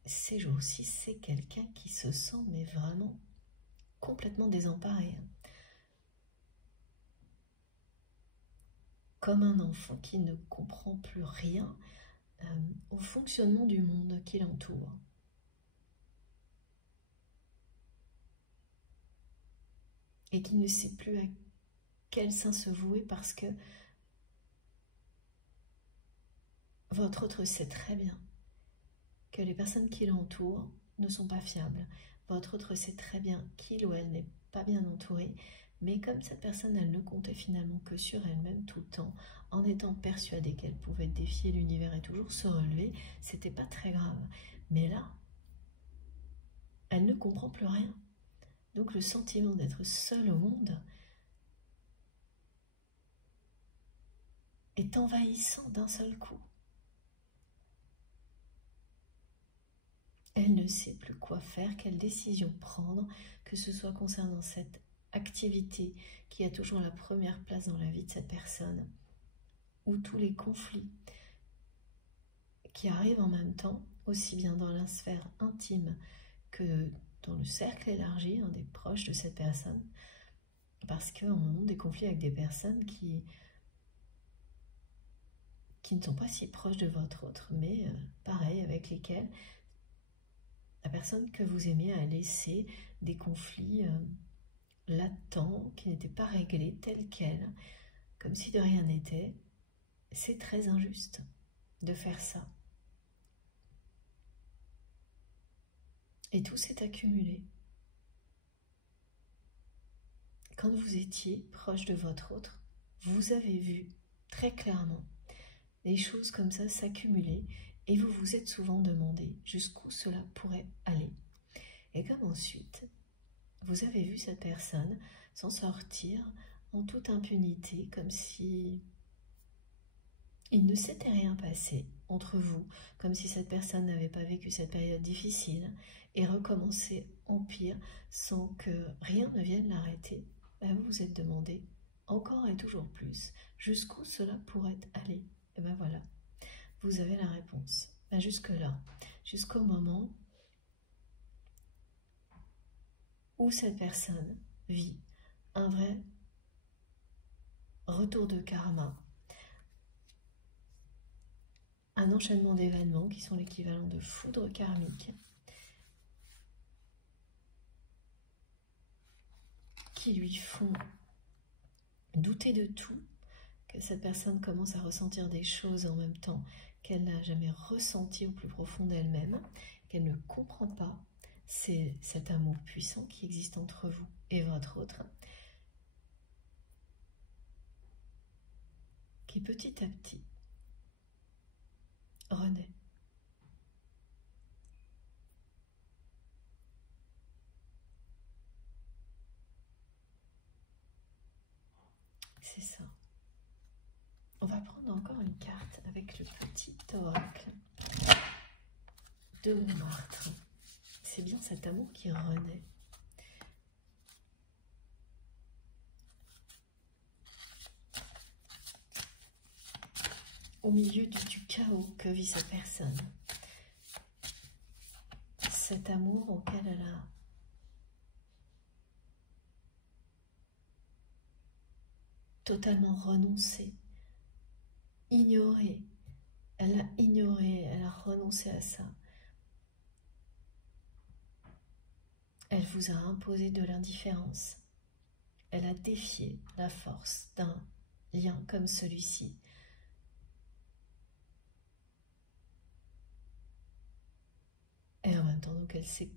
Ces jours-ci, c'est quelqu'un qui se sent mais vraiment complètement désemparé. Comme un enfant qui ne comprend plus rien au fonctionnement du monde qui l'entoure. Et qui ne sait plus à quel sein se vouer parce que votre autre sait très bien que les personnes qui l'entourent ne sont pas fiables. Votre autre sait très bien qu'il ou elle n'est pas bien entouré, mais comme cette personne, elle ne comptait finalement que sur elle-même tout le temps, en étant persuadée qu'elle pouvait défier l'univers et toujours se relever, c'était pas très grave. Mais là, elle ne comprend plus rien. Donc le sentiment d'être seule au monde est envahissant d'un seul coup. Elle ne sait plus quoi faire, quelle décision prendre, que ce soit concernant cette activité qui a toujours la première place dans la vie de cette personne, ou tous les conflits qui arrivent en même temps, aussi bien dans la sphère intime que dans le cercle élargi des proches de cette personne, parce qu'on a des conflits avec des personnes qui ne sont pas si proches de votre autre, mais pareil, avec lesquelles la personne que vous aimez a laissé des conflits latents, qui n'étaient pas réglés tels quels, comme si de rien n'était. C'est très injuste de faire ça. Et tout s'est accumulé. Quand vous étiez proche de votre autre, vous avez vu très clairement des choses comme ça s'accumuler et vous vous êtes souvent demandé jusqu'où cela pourrait aller. Et comme ensuite, vous avez vu cette personne s'en sortir en toute impunité, comme si il ne s'était rien passé entre vous, comme si cette personne n'avait pas vécu cette période difficile et recommençait en pire sans que rien ne vienne l'arrêter. Vous vous êtes demandé encore et toujours plus jusqu'où cela pourrait aller. Et bien voilà, vous avez la réponse. Jusque-là, jusqu'au moment où cette personne vit un vrai retour de karma, un enchaînement d'événements qui sont l'équivalent de foudre karmique, qui lui font douter de tout, que cette personne commence à ressentir des choses en même temps qu'elle n'a jamais ressenties au plus profond d'elle-même, qu'elle ne comprend pas. C'est cet amour puissant qui existe entre vous et votre autre, qui petit à petit renaît. C'est ça. On va prendre encore une carte avec le petit oracle de Montmartre. C'est bien cet amour qui renaît. Au milieu du chaos que vit cette personne. Cet amour auquel elle a totalement renoncé, ignoré. Elle a ignoré, elle a renoncé à ça. Elle vous a imposé de l'indifférence. Elle a défié la force d'un lien comme celui-ci. Et en même temps, donc, elle s'est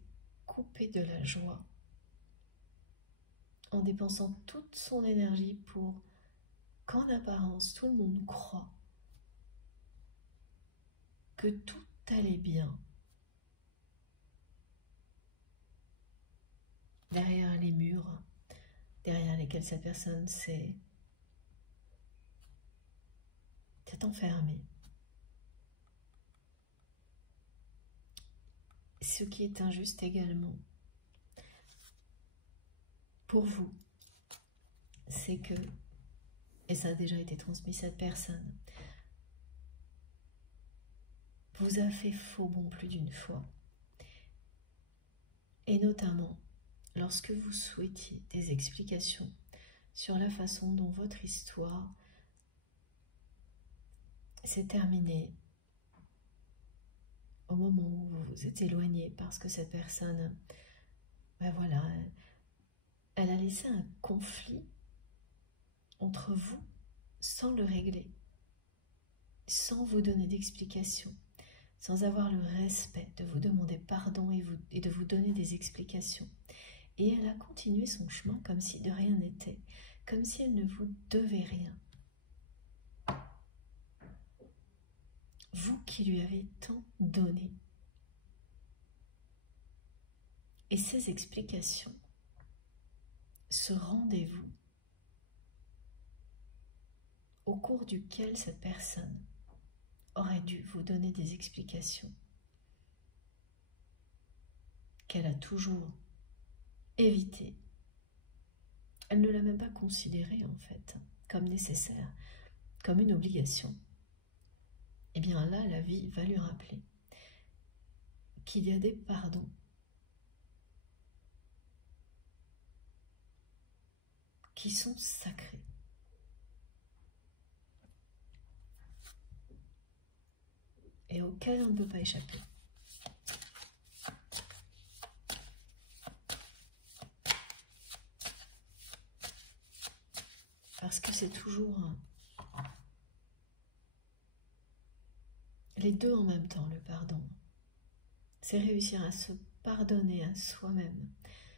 coupée de la joie en dépensant toute son énergie pour qu'en apparence, tout le monde croit que tout allait bien. Derrière les murs, derrière lesquels cette personne s'est enfermée. Ce qui est injuste également pour vous, c'est que, et ça a déjà été transmis, cette personne vous a fait faux bond plus d'une fois. Et notamment, lorsque vous souhaitiez des explications sur la façon dont votre histoire s'est terminée au moment où vous vous êtes éloigné parce que cette personne, ben voilà, elle a laissé un conflit entre vous sans le régler, sans vous donner d'explications, sans avoir le respect de vous demander pardon et de vous donner des explications. Et elle a continué son chemin comme si de rien n'était, comme si elle ne vous devait rien. Vous qui lui avez tant donné. Et ces explications, ce rendez-vous au cours duquel cette personne aurait dû vous donner des explications qu'elle a toujours évité. Elle ne l'a même pas considéré en fait comme nécessaire, comme une obligation. Et bien là, la vie va lui rappeler qu'il y a des pardons qui sont sacrés. Et auxquels on ne peut pas échapper. Parce que c'est toujours les deux en même temps, le pardon. C'est réussir à se pardonner à soi-même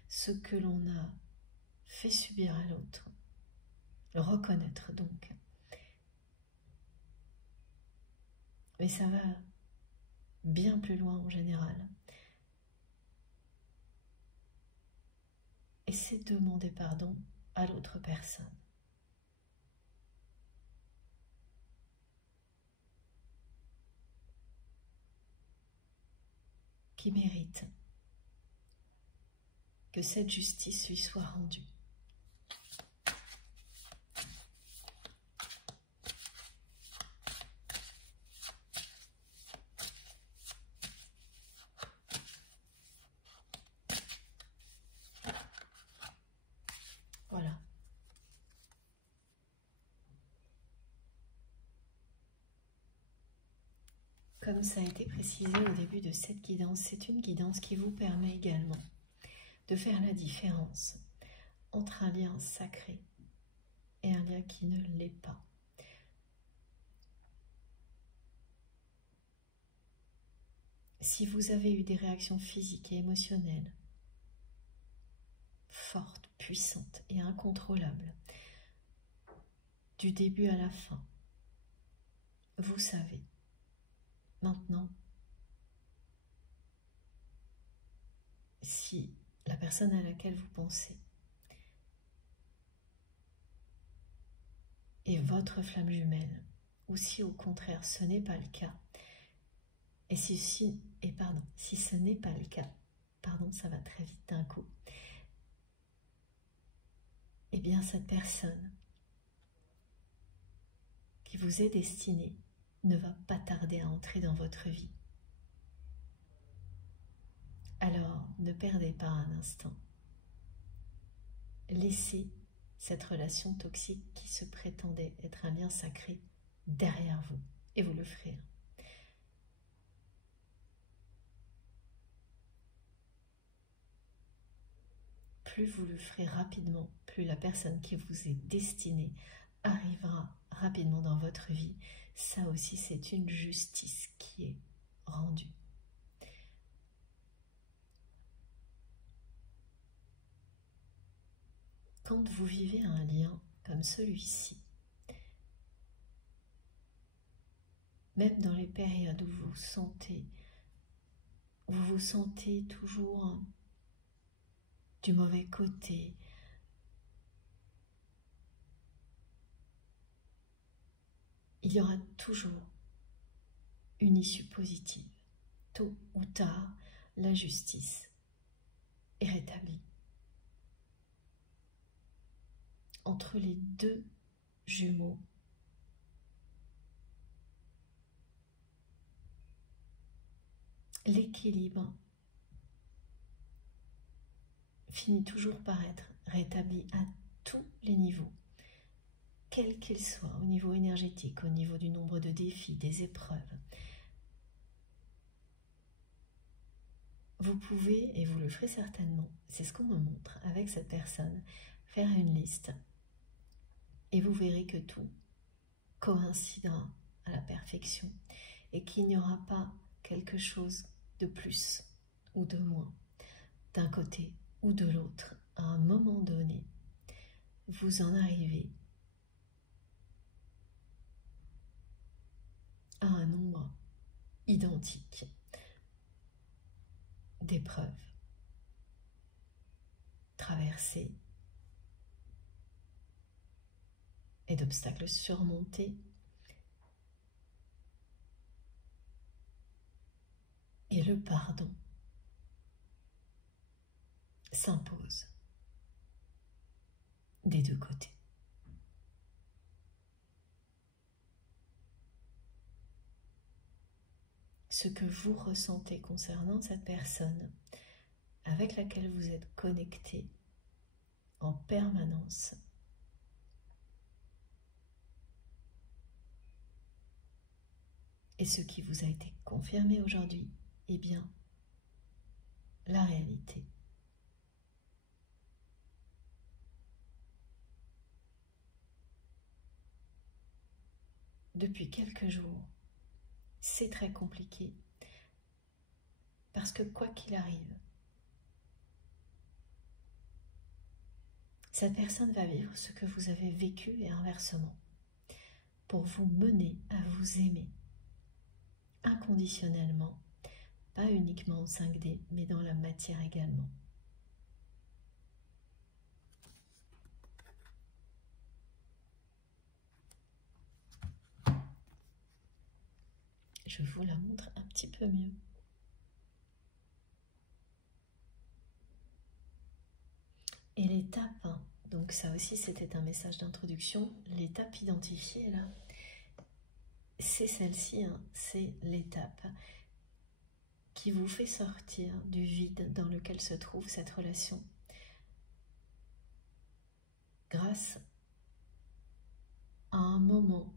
ce que l'on a fait subir à l'autre. Le reconnaître donc. Mais ça va bien plus loin en général. Et c'est demander pardon à l'autre personne. Qui mérite que cette justice lui soit rendue. Voilà. Comme ça a été précisé au début de cette guidance, c'est une guidance qui vous permet également de faire la différence entre un lien sacré et un lien qui ne l'est pas. Si vous avez eu des réactions physiques et émotionnelles fortes, puissantes et incontrôlables, du début à la fin, vous savez maintenant si la personne à laquelle vous pensez est votre flamme jumelle, ou si au contraire ce n'est pas le cas, et si ce n'est pas le cas, ça va très vite d'un coup, eh bien cette personne qui vous est destinée ne va pas tarder à entrer dans votre vie. Alors ne perdez pas un instant. Laissez cette relation toxique qui se prétendait être un lien sacré derrière vous, et vous le ferez. Plus vous le ferez rapidement, plus la personne qui vous est destinée arrivera rapidement dans votre vie. Ça aussi, c'est une justice qui est rendue. Quand vous vivez un lien comme celui-ci, même dans les périodes où vous vous sentez toujours du mauvais côté, il y aura toujours une issue positive. Tôt ou tard, la justice est rétablie. Entre les deux jumeaux, l'équilibre finit toujours par être rétabli à tous les niveaux, quels qu'ils soient, au niveau énergétique, au niveau du nombre de défis, des épreuves. Vous pouvez, et vous le ferez certainement, c'est ce qu'on me montre avec cette personne, faire une liste. Et vous verrez que tout coïncidera à la perfection et qu'il n'y aura pas quelque chose de plus ou de moins d'un côté ou de l'autre. À un moment donné, vous en arrivez à un nombre identique d'épreuves traversées et d'obstacles surmontés, et le pardon s'impose des deux côtés. Ce que vous ressentez concernant cette personne avec laquelle vous êtes connecté en permanence, et ce qui vous a été confirmé aujourd'hui, eh bien, la réalité. Depuis quelques jours, c'est très compliqué, parce que quoi qu'il arrive, cette personne va vivre ce que vous avez vécu et inversement, pour vous mener à vous aimer inconditionnellement, pas uniquement en 5D, mais dans la matière également. Je vous la montre un petit peu mieux. Et l'étape, donc ça aussi c'était un message d'introduction, l'étape identifiée là, c'est celle-ci, c'est l'étape qui vous fait sortir du vide dans lequel se trouve cette relation grâce à un moment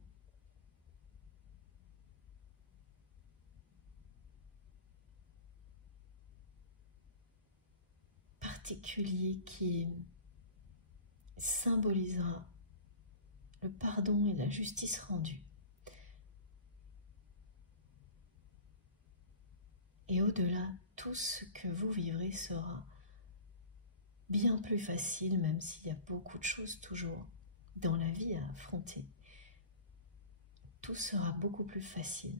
particulier qui symbolisera le pardon et la justice rendue. Et au-delà, tout ce que vous vivrez sera bien plus facile, même s'il y a beaucoup de choses toujours dans la vie à affronter. Tout sera beaucoup plus facile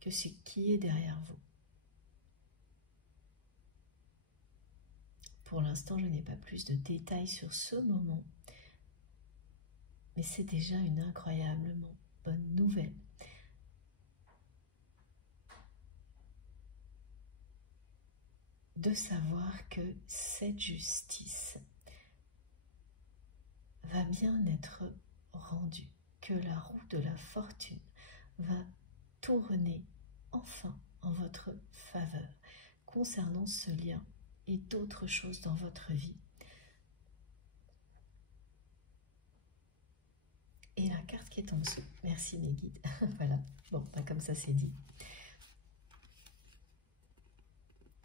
que ce qui est derrière vous. Pour l'instant, je n'ai pas plus de détails sur ce moment, mais c'est déjà une incroyablement bonne nouvelle. De savoir que cette justice va bien être rendue, que la roue de la fortune va tourner enfin en votre faveur concernant ce lien et d'autres choses dans votre vie. Et la carte qui est en dessous, merci mes guides, voilà, bon, bah comme ça c'est dit,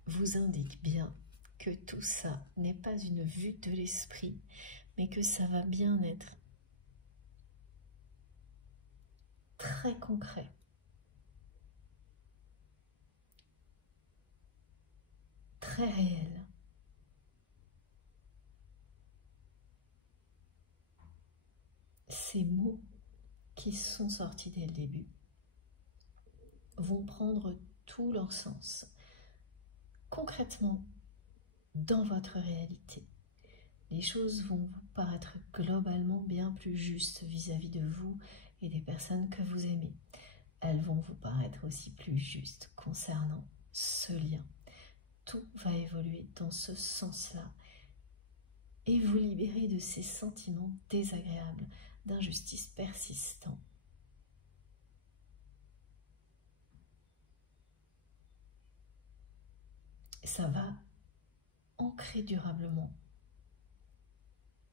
vous indique bien que tout ça n'est pas une vue de l'esprit, mais que ça va bien être très concret. Très réel. Ces mots qui sont sortis dès le début vont prendre tout leur sens concrètement dans votre réalité. Les choses vont vous paraître globalement bien plus justes vis-à-vis de vous et des personnes que vous aimez. Elles vont vous paraître aussi plus justes concernant ce lien. Tout va évoluer dans ce sens-là et vous libérer de ces sentiments désagréables d'injustice persistant. Ça va ancrer durablement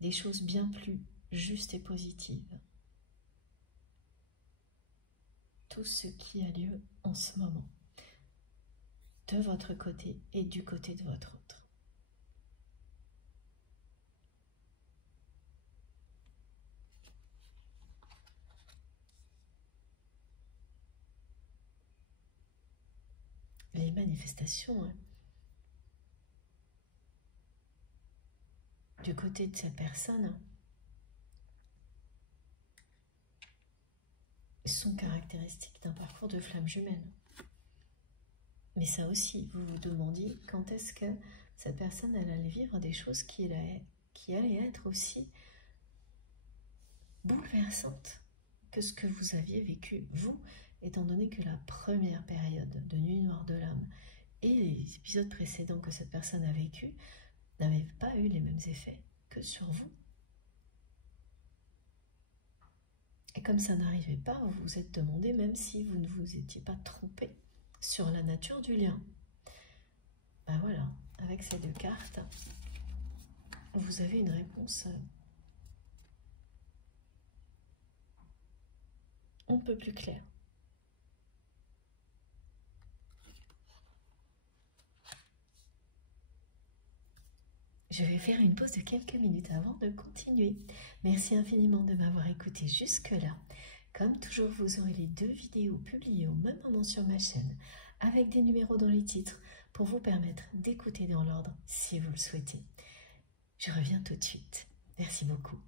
des choses bien plus justes et positives. Tout ce qui a lieu en ce moment, de votre côté et du côté de votre autre. Les manifestations, du côté de cette personne, sont caractéristiques d'un parcours de flamme jumelle. Mais ça aussi, vous vous demandiez quand est-ce que cette personne elle allait vivre des choses qui allaient être aussi bouleversantes que ce que vous aviez vécu, vous, étant donné que la première période de Nuit Noire de l'âme et les épisodes précédents que cette personne a vécu n'avaient pas eu les mêmes effets que sur vous. Et comme ça n'arrivait pas, vous vous êtes demandé, même si vous ne vous étiez pas trompé sur la nature du lien. Ben voilà, avec ces deux cartes, vous avez une réponse on ne peut plus claire. Je vais faire une pause de quelques minutes avant de continuer. Merci infiniment de m'avoir écouté jusque-là. Comme toujours, vous aurez les 2 vidéos publiées au même moment sur ma chaîne, avec des numéros dans les titres, pour vous permettre d'écouter dans l'ordre si vous le souhaitez. Je reviens tout de suite. Merci beaucoup.